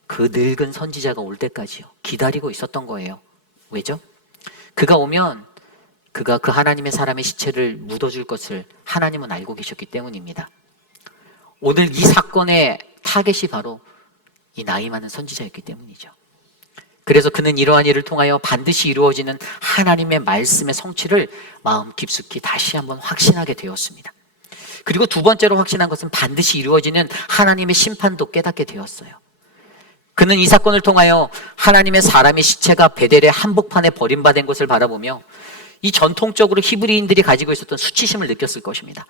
그 늙은 선지자가 올 때까지요. 기다리고 있었던 거예요. 왜죠? 그가 오면 그가 그 하나님의 사람의 시체를 묻어줄 것을 하나님은 알고 계셨기 때문입니다. 오늘 이 사건의 타겟이 바로 이 나이 많은 선지자였기 때문이죠. 그래서 그는 이러한 일을 통하여 반드시 이루어지는 하나님의 말씀의 성취를 마음 깊숙이 다시 한번 확신하게 되었습니다. 그리고 두 번째로 확신한 것은 반드시 이루어지는 하나님의 심판도 깨닫게 되었어요. 그는 이 사건을 통하여 하나님의 사람의 시체가 베델의 한복판에 버림받은 것을 바라보며 이 전통적으로 히브리인들이 가지고 있었던 수치심을 느꼈을 것입니다.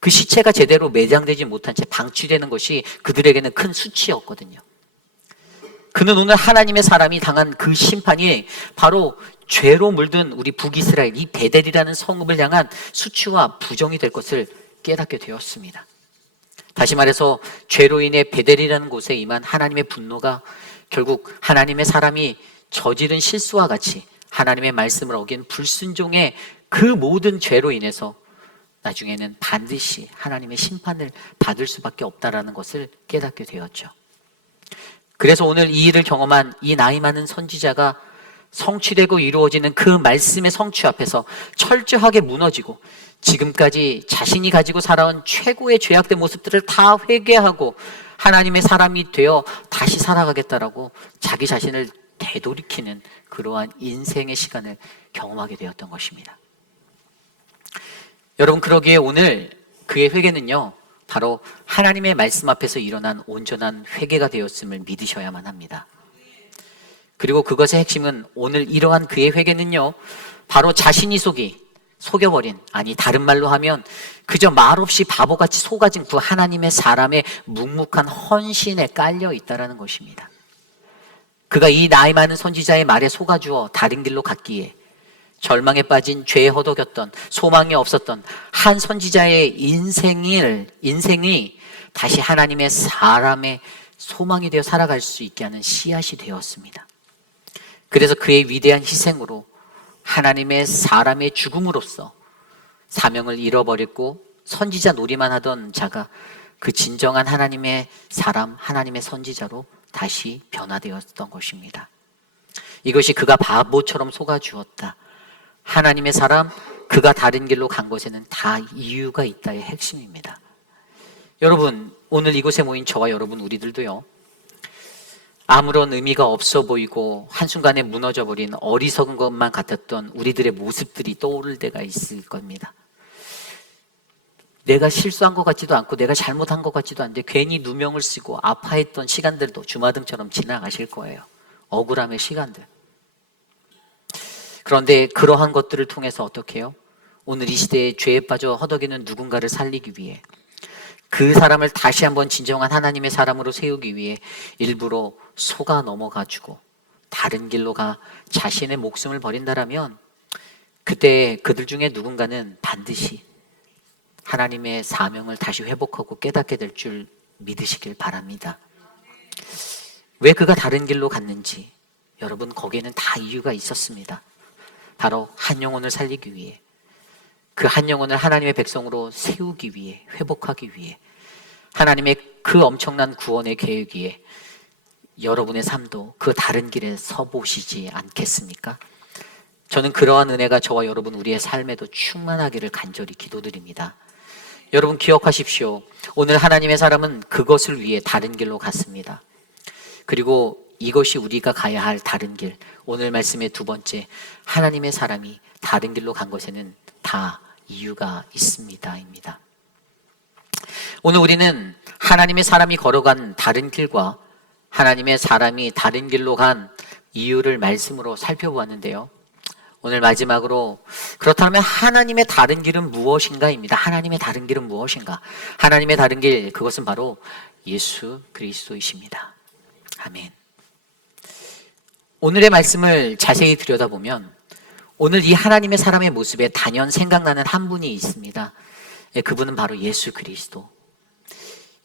그 시체가 제대로 매장되지 못한 채 방치되는 것이 그들에게는 큰 수치였거든요. 그는 오늘 하나님의 사람이 당한 그 심판이 바로 죄로 물든 우리 북이스라엘 이 베델이라는 성읍을 향한 수치와 부정이 될 것을 깨닫게 되었습니다. 다시 말해서 죄로 인해 베델이라는 곳에 임한 하나님의 분노가 결국 하나님의 사람이 저지른 실수와 같이 하나님의 말씀을 어긴 불순종의 그 모든 죄로 인해서 나중에는 반드시 하나님의 심판을 받을 수밖에 없다라는 것을 깨닫게 되었죠. 그래서 오늘 이 일을 경험한 이 나이 많은 선지자가 성취되고 이루어지는 그 말씀의 성취 앞에서 철저하게 무너지고 지금까지 자신이 가지고 살아온 최고의 죄악된 모습들을 다 회개하고 하나님의 사람이 되어 다시 살아가겠다라고 자기 자신을 되돌이키는 그러한 인생의 시간을 경험하게 되었던 것입니다. 여러분, 그러기에 오늘 그의 회개는요, 바로 하나님의 말씀 앞에서 일어난 온전한 회개가 되었음을 믿으셔야만 합니다. 그리고 그것의 핵심은 오늘 이러한 그의 회개는요, 바로 자신이 속여버린, 아니 다른 말로 하면 그저 말없이 바보같이 속아진 그 하나님의 사람의 묵묵한 헌신에 깔려 있다라는 것입니다. 그가 이 나이 많은 선지자의 말에 속아주어 다른 길로 갔기에 절망에 빠진 죄에 허덕였던 소망이 없었던 한 선지자의 인생이 다시 하나님의 사람의 소망이 되어 살아갈 수 있게 하는 씨앗이 되었습니다. 그래서 그의 위대한 희생으로 하나님의 사람의 죽음으로써 사명을 잃어버렸고 선지자 놀이만 하던 자가 그 진정한 하나님의 사람, 하나님의 선지자로 다시 변화되었던 것입니다. 이것이 그가 바보처럼 속아주었다. 하나님의 사람, 그가 다른 길로 간 것에는 다 이유가 있다의 핵심입니다. 여러분, 오늘 이곳에 모인 저와 여러분 우리들도요, 아무런 의미가 없어 보이고 한순간에 무너져버린 어리석은 것만 같았던 우리들의 모습들이 떠오를 때가 있을 겁니다. 내가 실수한 것 같지도 않고 내가 잘못한 것 같지도 않은데 괜히 누명을 쓰고 아파했던 시간들도 주마등처럼 지나가실 거예요. 억울함의 시간들. 그런데 그러한 것들을 통해서 어떻게 해요? 오늘 이 시대에 죄에 빠져 허덕이는 누군가를 살리기 위해, 그 사람을 다시 한번 진정한 하나님의 사람으로 세우기 위해 일부러 속아 넘어가지고 다른 길로 가 자신의 목숨을 버린다라면 그때 그들 중에 누군가는 반드시 하나님의 사명을 다시 회복하고 깨닫게 될 줄 믿으시길 바랍니다. 왜 그가 다른 길로 갔는지 여러분, 거기에는 다 이유가 있었습니다. 바로 한 영혼을 살리기 위해, 그 한 영혼을 하나님의 백성으로 세우기 위해, 회복하기 위해, 하나님의 그 엄청난 구원의 계획 위에 여러분의 삶도 그 다른 길에 서보시지 않겠습니까? 저는 그러한 은혜가 저와 여러분 우리의 삶에도 충만하기를 간절히 기도드립니다. 여러분 기억하십시오. 오늘 하나님의 사람은 그것을 위해 다른 길로 갔습니다. 그리고 이것이 우리가 가야 할 다른 길, 오늘 말씀의 두 번째, 하나님의 사람이 다른 길로 간 것에는 다 이유가 있습니다입니다. 오늘 우리는 하나님의 사람이 걸어간 다른 길과 하나님의 사람이 다른 길로 간 이유를 말씀으로 살펴보았는데요, 오늘 마지막으로 그렇다면 하나님의 다른 길은 무엇인가입니다. 하나님의 다른 길은 무엇인가? 하나님의 다른 길, 그것은 바로 예수 그리스도이십니다. 아멘. 오늘의 말씀을 자세히 들여다보면 오늘 이 하나님의 사람의 모습에 단연 생각나는 한 분이 있습니다. 그분은 바로 예수 그리스도.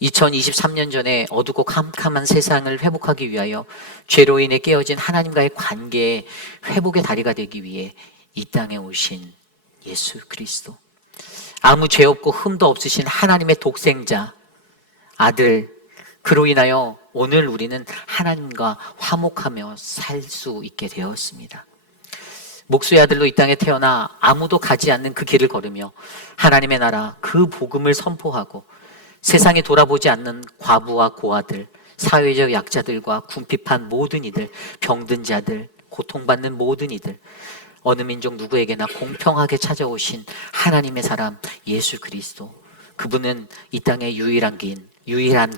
2023년 전에 어둡고 캄캄한 세상을 회복하기 위하여 죄로 인해 깨어진 하나님과의 관계의 회복의 다리가 되기 위해 이 땅에 오신 예수 그리스도. 아무 죄 없고 흠도 없으신 하나님의 독생자 아들, 그로 인하여 오늘 우리는 하나님과 화목하며 살 수 있게 되었습니다. 목수의 아들로 이 땅에 태어나 아무도 가지 않는 그 길을 걸으며 하나님의 나라 그 복음을 선포하고 세상에 돌아보지 않는 과부와 고아들, 사회적 약자들과 궁핍한 모든 이들, 병든 자들, 고통받는 모든 이들, 어느 민족 누구에게나 공평하게 찾아오신 하나님의 사람 예수 그리스도, 그분은 이 땅의 유일한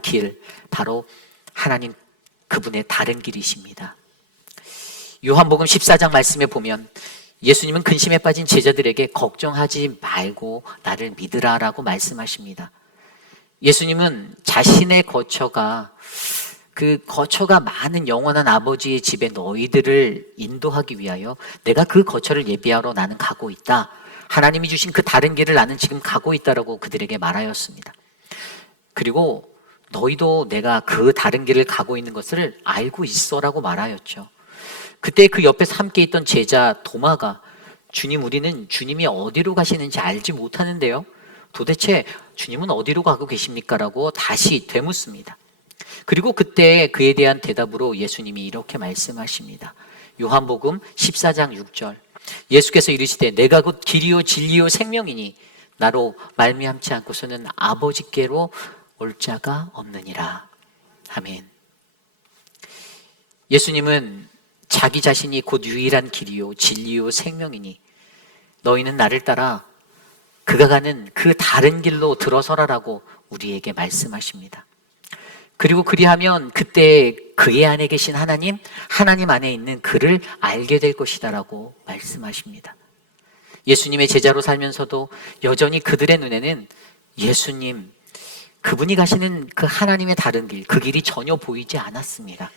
길, 바로 하나님 그분의 다른 길이십니다. 요한복음 14장 말씀에 보면 예수님은 근심에 빠진 제자들에게 걱정하지 말고 나를 믿으라라고 말씀하십니다. 예수님은 자신의 거처가 많은 영원한 아버지의 집에 너희들을 인도하기 위하여 내가 그 거처를 예비하러 나는 가고 있다. 하나님이 주신 그 다른 길을 나는 지금 가고 있다라고 그들에게 말하였습니다. 그리고 너희도 내가 그 다른 길을 가고 있는 것을 알고 있어라고 말하였죠. 그때 그 옆에서 함께 있던 제자 도마가 주님, 우리는 주님이 어디로 가시는지 알지 못하는데요. 도대체 주님은 어디로 가고 계십니까? 라고 다시 되묻습니다. 그리고 그때 그에 대한 대답으로 예수님이 이렇게 말씀하십니다. 요한복음 14장 6절. 예수께서 이르시되 내가 곧 길이요 진리요 생명이니 나로 말미암지 않고서는 아버지께로 올 자가 없느니라. 아멘. 예수님은 자기 자신이 곧 유일한 길이요 진리요 생명이니 너희는 나를 따라 그가 가는 그 다른 길로 들어서라라고 우리에게 말씀하십니다. 그리고 그리하면 그때 그의 안에 계신 하나님 안에 있는 그를 알게 될 것이다라고 말씀하십니다. 예수님의 제자로 살면서도 여전히 그들의 눈에는 예수님, 그분이 가시는 그 하나님의 다른 길, 그 길이 전혀 보이지 않았습니다.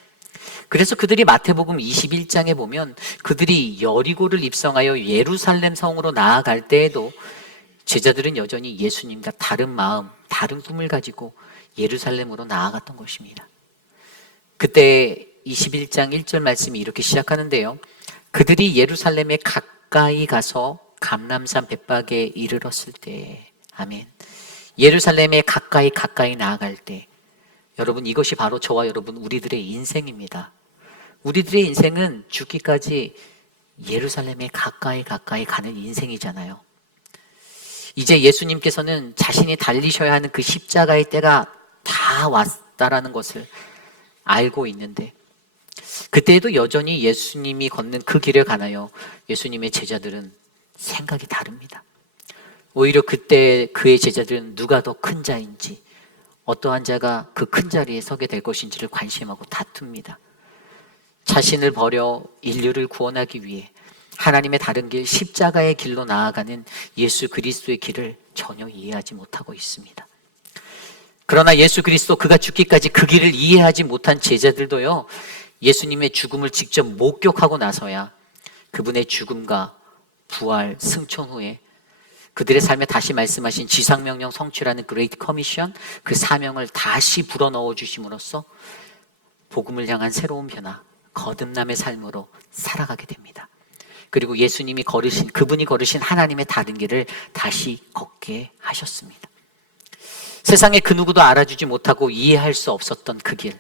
그래서 그들이 마태복음 21장에 보면 그들이 여리고를 입성하여 예루살렘 성으로 나아갈 때에도 제자들은 여전히 예수님과 다른 마음, 다른 꿈을 가지고 예루살렘으로 나아갔던 것입니다. 그때 21장 1절 말씀이 이렇게 시작하는데요. 그들이 예루살렘에 가까이 가서 감람산 벳박에 이르렀을 때, 아멘. 예루살렘에 가까이 나아갈 때, 여러분, 이것이 바로 저와 여러분 우리들의 인생입니다. 우리들의 인생은 죽기까지 예루살렘에 가까이 가는 인생이잖아요. 이제 예수님께서는 자신이 달리셔야 하는 그 십자가의 때가 다 왔다라는 것을 알고 있는데, 그때에도 여전히 예수님이 걷는 그 길을 가나요? 예수님의 제자들은 생각이 다릅니다. 오히려 그때 그의 제자들은 누가 더 큰 자인지, 어떠한 자가 그 큰 자리에 서게 될 것인지를 관심하고 다툽니다. 자신을 버려 인류를 구원하기 위해 하나님의 다른 길, 십자가의 길로 나아가는 예수 그리스도의 길을 전혀 이해하지 못하고 있습니다. 그러나 예수 그리스도, 그가 죽기까지 그 길을 이해하지 못한 제자들도요, 예수님의 죽음을 직접 목격하고 나서야 그분의 죽음과 부활, 승천 후에 그들의 삶에 다시 말씀하신 지상명령 성취라는 그레이트 커미션, 그 사명을 다시 불어넣어 주심으로써 복음을 향한 새로운 변화, 거듭남의 삶으로 살아가게 됩니다. 그리고 예수님이 그분이 걸으신 하나님의 다른 길을 다시 걷게 하셨습니다. 세상에 그 누구도 알아주지 못하고 이해할 수 없었던 그 길,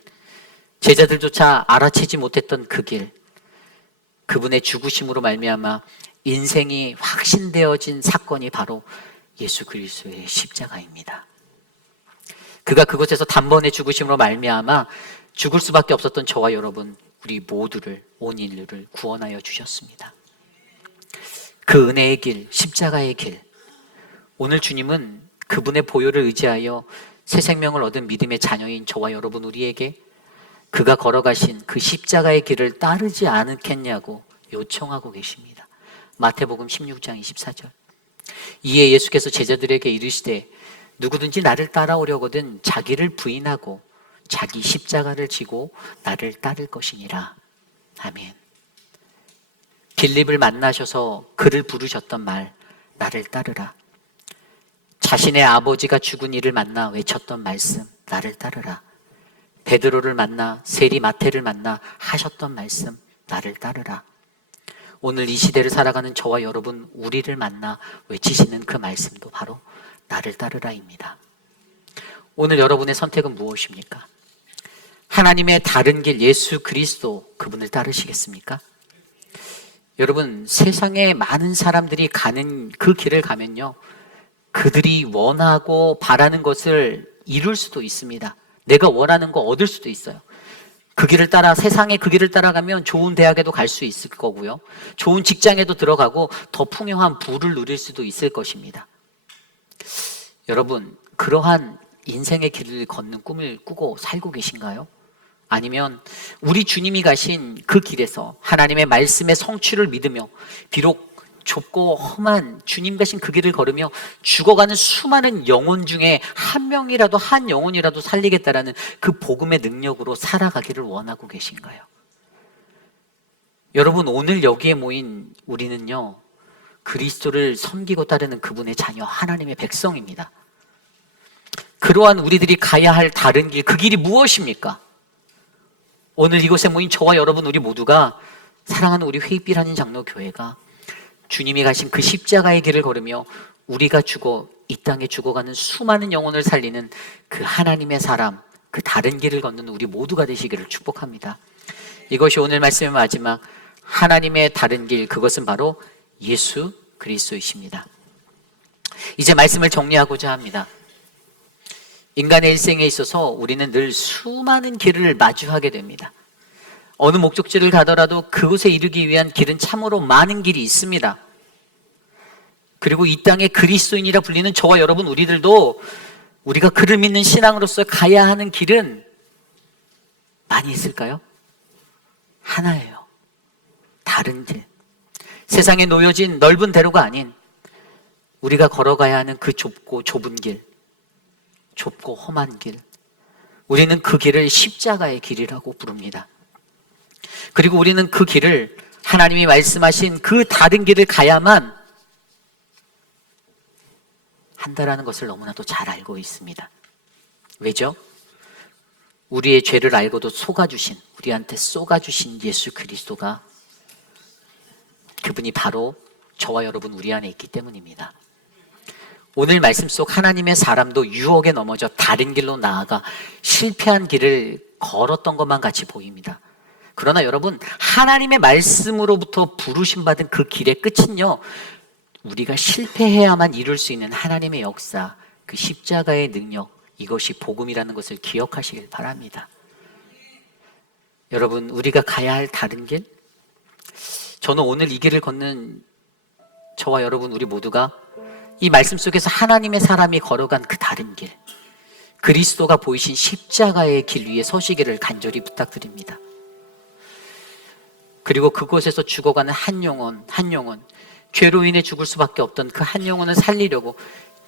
제자들조차 알아채지 못했던 그 길, 그분의 죽으심으로 말미암아 인생이 확신되어진 사건이 바로 예수 그리스도의 십자가입니다. 그가 그곳에서 단번에 죽으심으로 말미암아 죽을 수밖에 없었던 저와 여러분, 우리 모두를, 온 인류를 구원하여 주셨습니다. 그 은혜의 길, 십자가의 길, 오늘 주님은 그분의 보혈을 의지하여 새 생명을 얻은 믿음의 자녀인 저와 여러분 우리에게 그가 걸어가신 그 십자가의 길을 따르지 않겠냐고 요청하고 계십니다. 마태복음 16장 24절. 이에 예수께서 제자들에게 이르시되 누구든지 나를 따라오려거든 자기를 부인하고 자기 십자가를 지고 나를 따를 것이니라. 아멘. 빌립을 만나셔서 그를 부르셨던 말, 나를 따르라. 자신의 아버지가 죽은 이를 만나 외쳤던 말씀, 나를 따르라. 베드로를 만나, 세리 마태를 만나 하셨던 말씀, 나를 따르라. 오늘 이 시대를 살아가는 저와 여러분, 우리를 만나 외치시는 그 말씀도 바로 나를 따르라입니다. 오늘 여러분의 선택은 무엇입니까? 하나님의 다른 길 예수 그리스도 그분을 따르시겠습니까? 여러분, 세상에 많은 사람들이 가는 그 길을 가면요, 그들이 원하고 바라는 것을 이룰 수도 있습니다. 내가 원하는 거 얻을 수도 있어요. 그 길을 따라, 세상의 그 길을 따라가면 좋은 대학에도 갈 수 있을 거고요, 좋은 직장에도 들어가고 더 풍요한 부를 누릴 수도 있을 것입니다. 여러분, 그러한 인생의 길을 걷는 꿈을 꾸고 살고 계신가요? 아니면 우리 주님이 가신 그 길에서 하나님의 말씀의 성취를 믿으며 비록 좁고 험한 주님 가신 그 길을 걸으며 죽어가는 수많은 영혼 중에 한 명이라도, 한 영혼이라도 살리겠다라는 그 복음의 능력으로 살아가기를 원하고 계신가요? 여러분, 오늘 여기에 모인 우리는요, 그리스도를 섬기고 따르는 그분의 자녀, 하나님의 백성입니다. 그러한 우리들이 가야 할 다른 길, 그 길이 무엇입니까? 오늘 이곳에 모인 저와 여러분, 우리 모두가, 사랑하는 우리 회의빛 한인 장로교회가 주님이 가신 그 십자가의 길을 걸으며 우리가 이 땅에 죽어가는 수많은 영혼을 살리는 그 하나님의 사람, 그 다른 길을 걷는 우리 모두가 되시기를 축복합니다. 이것이 오늘 말씀의 마지막, 하나님의 다른 길, 그것은 바로 예수 그리스도이십니다. 이제 말씀을 정리하고자 합니다. 인간의 일생에 있어서 우리는 늘 수많은 길을 마주하게 됩니다. 어느 목적지를 가더라도 그곳에 이르기 위한 길은 참으로 많은 길이 있습니다. 그리고 이 땅의 그리스도인이라 불리는 저와 여러분, 우리들도 우리가 그를 믿는 신앙으로서 가야 하는 길은 많이 있을까요? 하나예요. 다른 길. 세상에 놓여진 넓은 대로가 아닌 우리가 걸어가야 하는 그 좁고 좁은 길, 좁고 험한 길, 우리는 그 길을 십자가의 길이라고 부릅니다. 그리고 우리는 그 길을, 하나님이 말씀하신 그 다른 길을 가야만 한다라는 것을 너무나도 잘 알고 있습니다. 왜죠? 우리의 죄를 알고도 속아주신, 우리한테 쏘가주신 예수 그리스도가, 그분이 바로 저와 여러분 우리 안에 있기 때문입니다. 오늘 말씀 속 하나님의 사람도 유혹에 넘어져 다른 길로 나아가 실패한 길을 걸었던 것만 같이 보입니다. 그러나 여러분, 하나님의 말씀으로부터 부르심 받은 그 길의 끝은요, 우리가 실패해야만 이룰 수 있는 하나님의 역사, 그 십자가의 능력, 이것이 복음이라는 것을 기억하시길 바랍니다. 여러분, 우리가 가야 할 다른 길, 저는 오늘 이 길을 걷는 저와 여러분 우리 모두가 이 말씀 속에서 하나님의 사람이 걸어간 그 다른 길, 그리스도가 보이신 십자가의 길 위에 서시기를 간절히 부탁드립니다. 그리고 그곳에서 죽어가는 한 영혼, 죄로 인해 죽을 수밖에 없던 그 한 영혼을 살리려고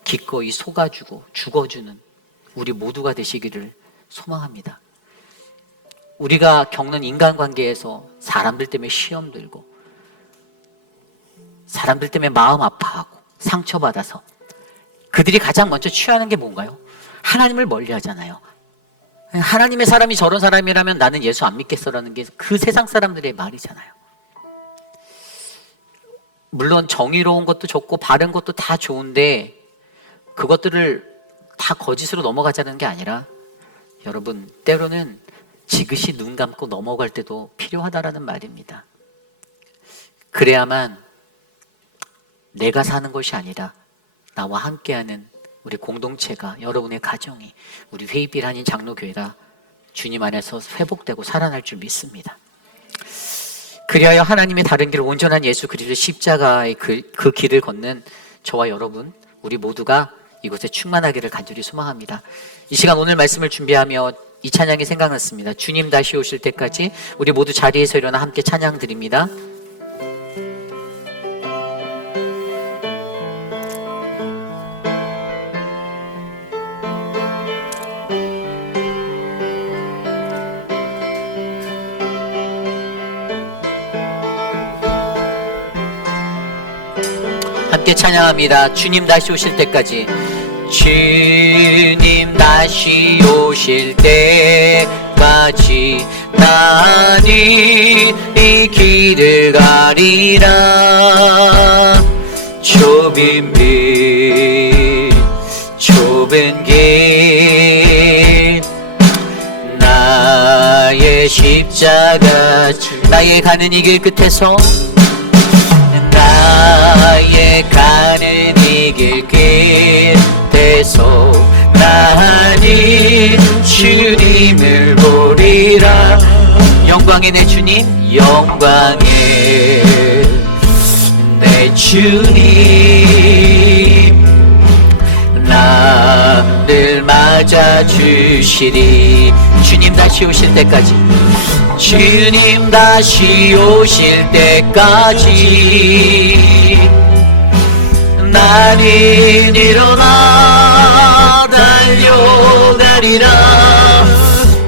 기꺼이 속아주고 죽어주는 우리 모두가 되시기를 소망합니다. 우리가 겪는 인간관계에서 사람들 때문에 시험 들고, 사람들 때문에 마음 아파하고 상처받아서 그들이 가장 먼저 취하는 게 뭔가요? 하나님을 멀리 하잖아요. 하나님의 사람이 저런 사람이라면 나는 예수 안 믿겠어라는 게 그 세상 사람들의 말이잖아요. 물론 정의로운 것도 좋고 바른 것도 다 좋은데 그것들을 다 거짓으로 넘어가자는 게 아니라, 여러분, 때로는 지그시 눈 감고 넘어갈 때도 필요하다라는 말입니다. 그래야만 내가 사는 것이 아니라 나와 함께하는 우리 공동체가, 여러분의 가정이, 우리 회의빛 한인 장로교회가 주님 안에서 회복되고 살아날 줄 믿습니다. 그리하여 하나님의 다른 길, 온전한 예수 그리스도 십자가의 그 길을 걷는 저와 여러분 우리 모두가 이곳에 충만하기를 간절히 소망합니다. 이 시간 오늘 말씀을 준비하며 이 찬양이 생각났습니다. 주님 다시 오실 때까지 우리 모두 자리에서 일어나 함께 찬양 드립니다. 함께 찬양합니다. 주님 다시 오실 때까지. 주님 다시 오실 때까지 나는 이 길을 가리라. 좁은 길 십자가 나의 가는 이 길 끝에서 나의 가는 이 길 끝에서 나는 주님을 보리라. 영광의 내 주님, 영광의 내 주님, 나를 맞아주시리. 주님 다시 오실 때까지, 주님 다시 오실 때까지 나는 일어나 달려가리라.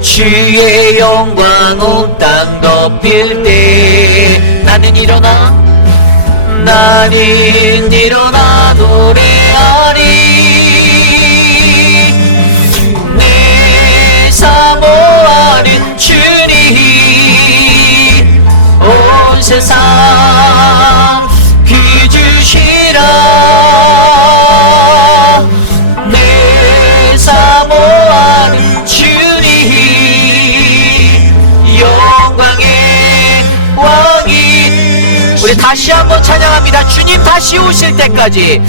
주의 영광 온 땅 덮일 때 나는 일어나 노래하리. 내 사모하는 주님 온 세상 비주시라. 내 사모하는 주님 영광의 왕이. 우리 다시 한번 찬양합니다. 주님 다시 오실 때까지,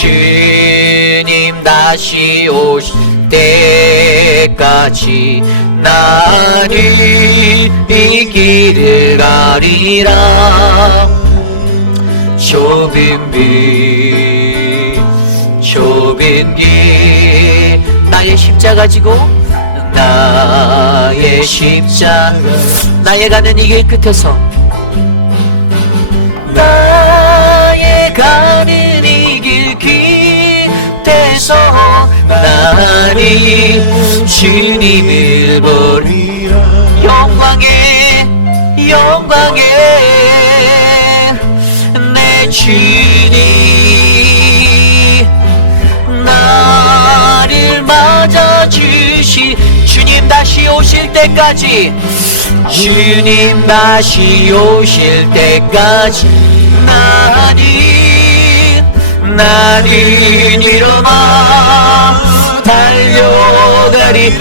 주님 다시 오실 때까지 나는 이 길을 가리라. 좁은 길 나의 십자가 지고 나의 십자가 나의 가는 이 길 끝에서 나의 가는 이 길 끝에서 나는 주님을 보리라. 영광의 내 주님, 나를 맞아주시. 주님 다시 오실 때까지, 주님 다시 오실 때까지 나는 일어나 달려가리.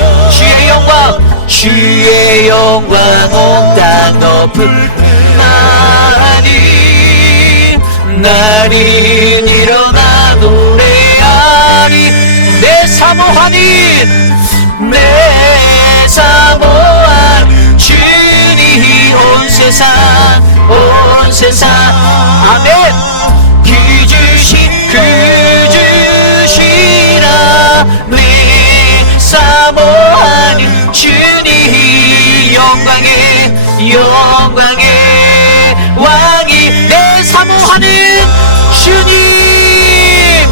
주의 영광 온 땅 덮을 나는 일어나 노래하리. 내 사모한 주님 온 세상 아멘. 주시라. 내 사모하는 주님 영광의 왕이. 내 사모하는 주님,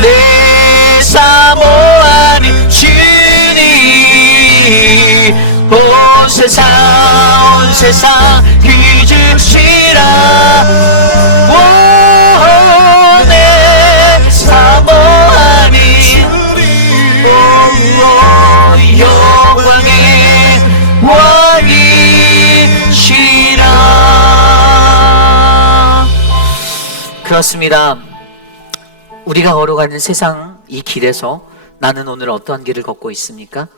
내 사모하는 주님 온 세상 비주시라. 내 사모하는 영광의 왕이시라. 그렇습니다. 우리가 걸어가는 세상 이 길에서 나는 오늘 어떠한 길을 걷고 있습니까?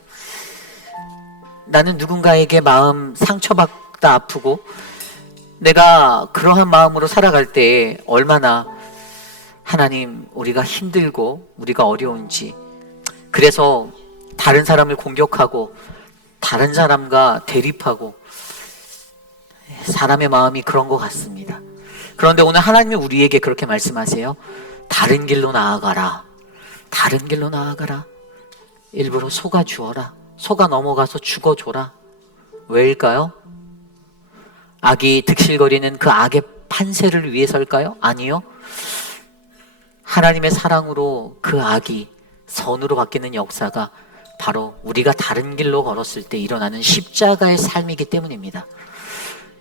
나는 누군가에게 마음 상처받다 아프고 내가 그러한 마음으로 살아갈 때 얼마나 하나님 우리가 힘들고 우리가 어려운지, 그래서 다른 사람을 공격하고 다른 사람과 대립하고 사람의 마음이 그런 것 같습니다. 그런데 오늘 하나님이 우리에게 그렇게 말씀하세요. 다른 길로 나아가라. 일부러 속아 넘어가서 죽어줘라. 왜일까요? 악이 득실거리는 그 악의 판세를 위해서일까요? 아니요. 하나님의 사랑으로 그 악이 선으로 바뀌는 역사가 바로 우리가 다른 길로 걸었을 때 일어나는 십자가의 삶이기 때문입니다.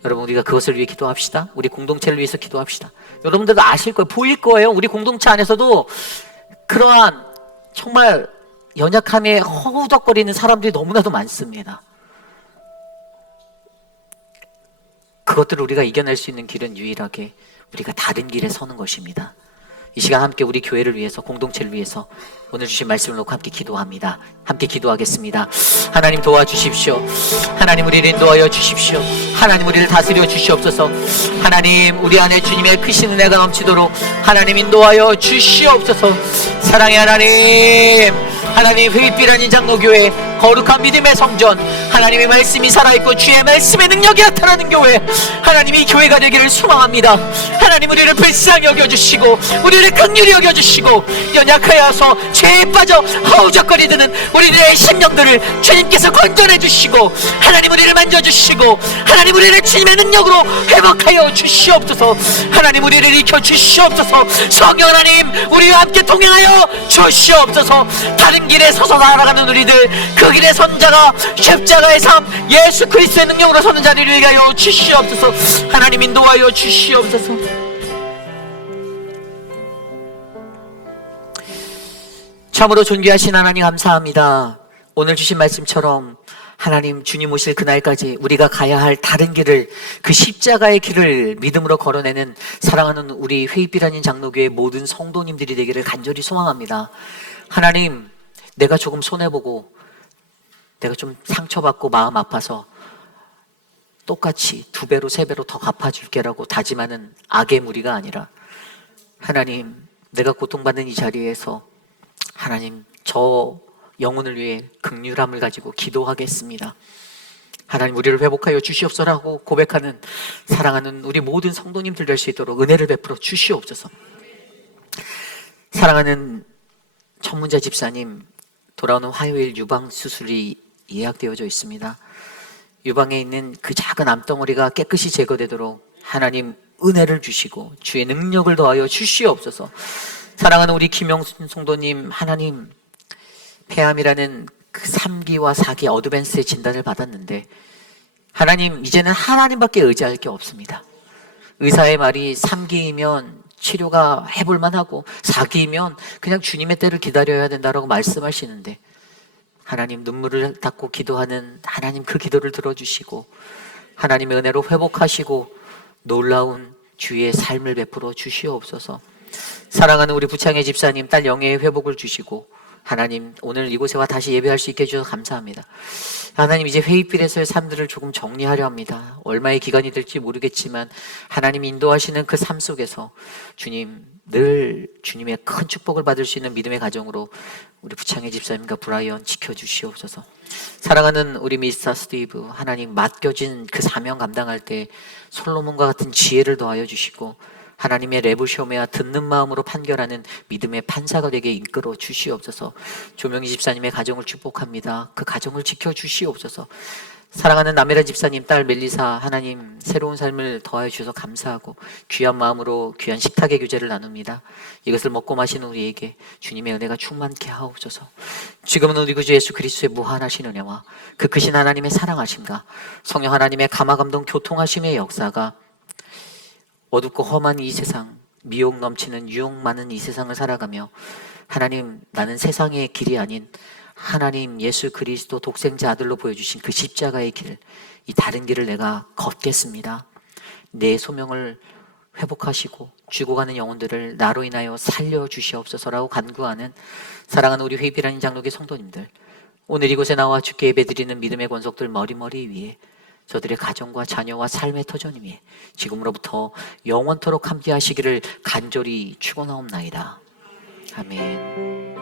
여러분, 우리가 그것을 위해 기도합시다. 우리 공동체를 위해서 기도합시다. 여러분들도 아실 거예요. 보일 거예요. 우리 공동체 안에서도 그러한 정말 연약함에 허우덕거리는 사람들이 너무나도 많습니다. 그것들을 우리가 이겨낼 수 있는 길은 유일하게 우리가 다른 길에 서는 것입니다. 이 시간 함께 우리 교회를 위해서, 공동체를 위해서 오늘 주신 말씀을 놓고 함께 기도합니다. 함께 기도하겠습니다. 하나님 도와주십시오. 하나님 우리를 인도하여 주십시오. 하나님 우리를 다스려 주시옵소서. 하나님 우리 안에 주님의 크신 은혜가 넘치도록 하나님 인도하여 주시옵소서. 사랑의 하나님, 하나님 회빛빛 아닌 장로교회, 거룩한 믿음의 성전, 하나님의 말씀이 살아있고 주의 말씀의 능력이 나타나는 교회, 하나님이 이 교회가 되기를 소망합니다. 하나님 우리를 불쌍히 여겨주시고 우리를 긍휼히 여겨주시고 연약하여서 죄에 빠져 허우적거리드는 우리들의 심령들을 주님께서 건져내 주시고 하나님 우리를 만져주시고 하나님 우리를 주님의 능력으로 회복하여 주시옵소서. 하나님 우리를 익혀 주시옵소서. 성령 하나님 우리와 함께 동행하여 주시옵소서. 다른 길에 서서 나아가는 우리들, 그 길의 선자가 십자가의 삶 예수 그리스도의 능력으로 서는 자리를 위하여 주시옵소서. 하나님 인도하여 주시옵소서. 참으로 존귀하신 하나님 감사합니다. 오늘 주신 말씀처럼 하나님 주님 오실 그날까지 우리가 가야 할 다른 길을, 그 십자가의 길을 믿음으로 걸어내는 사랑하는 우리 회빛빛 아닌 장로교회 모든 성도님들이 되기를 간절히 소망합니다. 하나님, 내가 조금 손해보고 내가 좀 상처받고 마음 아파서 똑같이 2배로 3배로 더 갚아줄게라고 다짐하는 악의 무리가 아니라, 하나님 내가 고통받는 이 자리에서 하나님 저 영혼을 위해 긍휼함을 가지고 기도하겠습니다. 하나님 우리를 회복하여 주시옵소서라고 고백하는 사랑하는 우리 모든 성도님들 될 수 있도록 은혜를 베풀어 주시옵소서. 사랑하는 천문자 집사님, 돌아오는 화요일 유방 수술이 예약되어져 있습니다. 유방에 있는 그 작은 암덩어리가 깨끗이 제거되도록 하나님 은혜를 주시고 주의 능력을 더하여 주시옵소서. 사랑하는 우리 김영순 성도님, 하나님 폐암이라는 그 3기와 4기 어드밴스의 진단을 받았는데 하나님 이제는 하나님밖에 의지할 게 없습니다. 의사의 말이 3기이면 치료가 해볼만 하고 4기이면 그냥 주님의 때를 기다려야 된다라고 말씀하시는데, 하나님 눈물을 닦고 기도하는 하나님 그 기도를 들어주시고 하나님의 은혜로 회복하시고 놀라운 주의 삶을 베풀어 주시옵소서. 사랑하는 우리 부창의 집사님, 딸 영예의 회복을 주시고 하나님 오늘 이곳에 와 다시 예배할 수 있게 해주셔서 감사합니다. 하나님 이제 회의필에서의 삶들을 조금 정리하려 합니다. 얼마의 기간이 될지 모르겠지만 하나님 인도하시는 그 삶 속에서 주님 늘 주님의 큰 축복을 받을 수 있는 믿음의 가정으로 우리 부창의 집사님과 브라이언 지켜주시옵소서. 사랑하는 우리 미스터 스티브, 하나님 맡겨진 그 사명 감당할 때 솔로몬과 같은 지혜를 더하여 주시고 하나님의 랩을 시험해야 듣는 마음으로 판결하는 믿음의 판사가 되게 이끌어 주시옵소서. 조명희 집사님의 가정을 축복합니다. 그 가정을 지켜주시옵소서. 사랑하는 나메라 집사님 딸 멜리사, 하나님 새로운 삶을 더하여 주셔서 감사하고 귀한 마음으로 귀한 식탁의 교제를 나눕니다. 이것을 먹고 마시는 우리에게 주님의 은혜가 충만케 하옵소서. 지금은 우리 구주 예수 그리스도의 무한하신 은혜와 그 크신 하나님의 사랑하심과 성령 하나님의 감화감동 교통하심의 역사가 어둡고 험한 이 세상, 미혹 넘치는 유혹 많은 이 세상을 살아가며 하나님 나는 세상의 길이 아닌 하나님 예수 그리스도 독생자 아들로 보여주신 그 십자가의 길, 이 다른 길을 내가 걷겠습니다. 내 소명을 회복하시고 죽어가는 영혼들을 나로 인하여 살려주시옵소서라고 간구하는 사랑하는 우리 회빛빛 아닌 장로교 성도님들, 오늘 이곳에 나와 주께 예배드리는 믿음의 권속들 머리머리 위에 저들의 가정과 자녀와 삶의 터전 위에 지금으로부터 영원토록 함께 하시기를 간절히 축원하옵나이다. 아멘.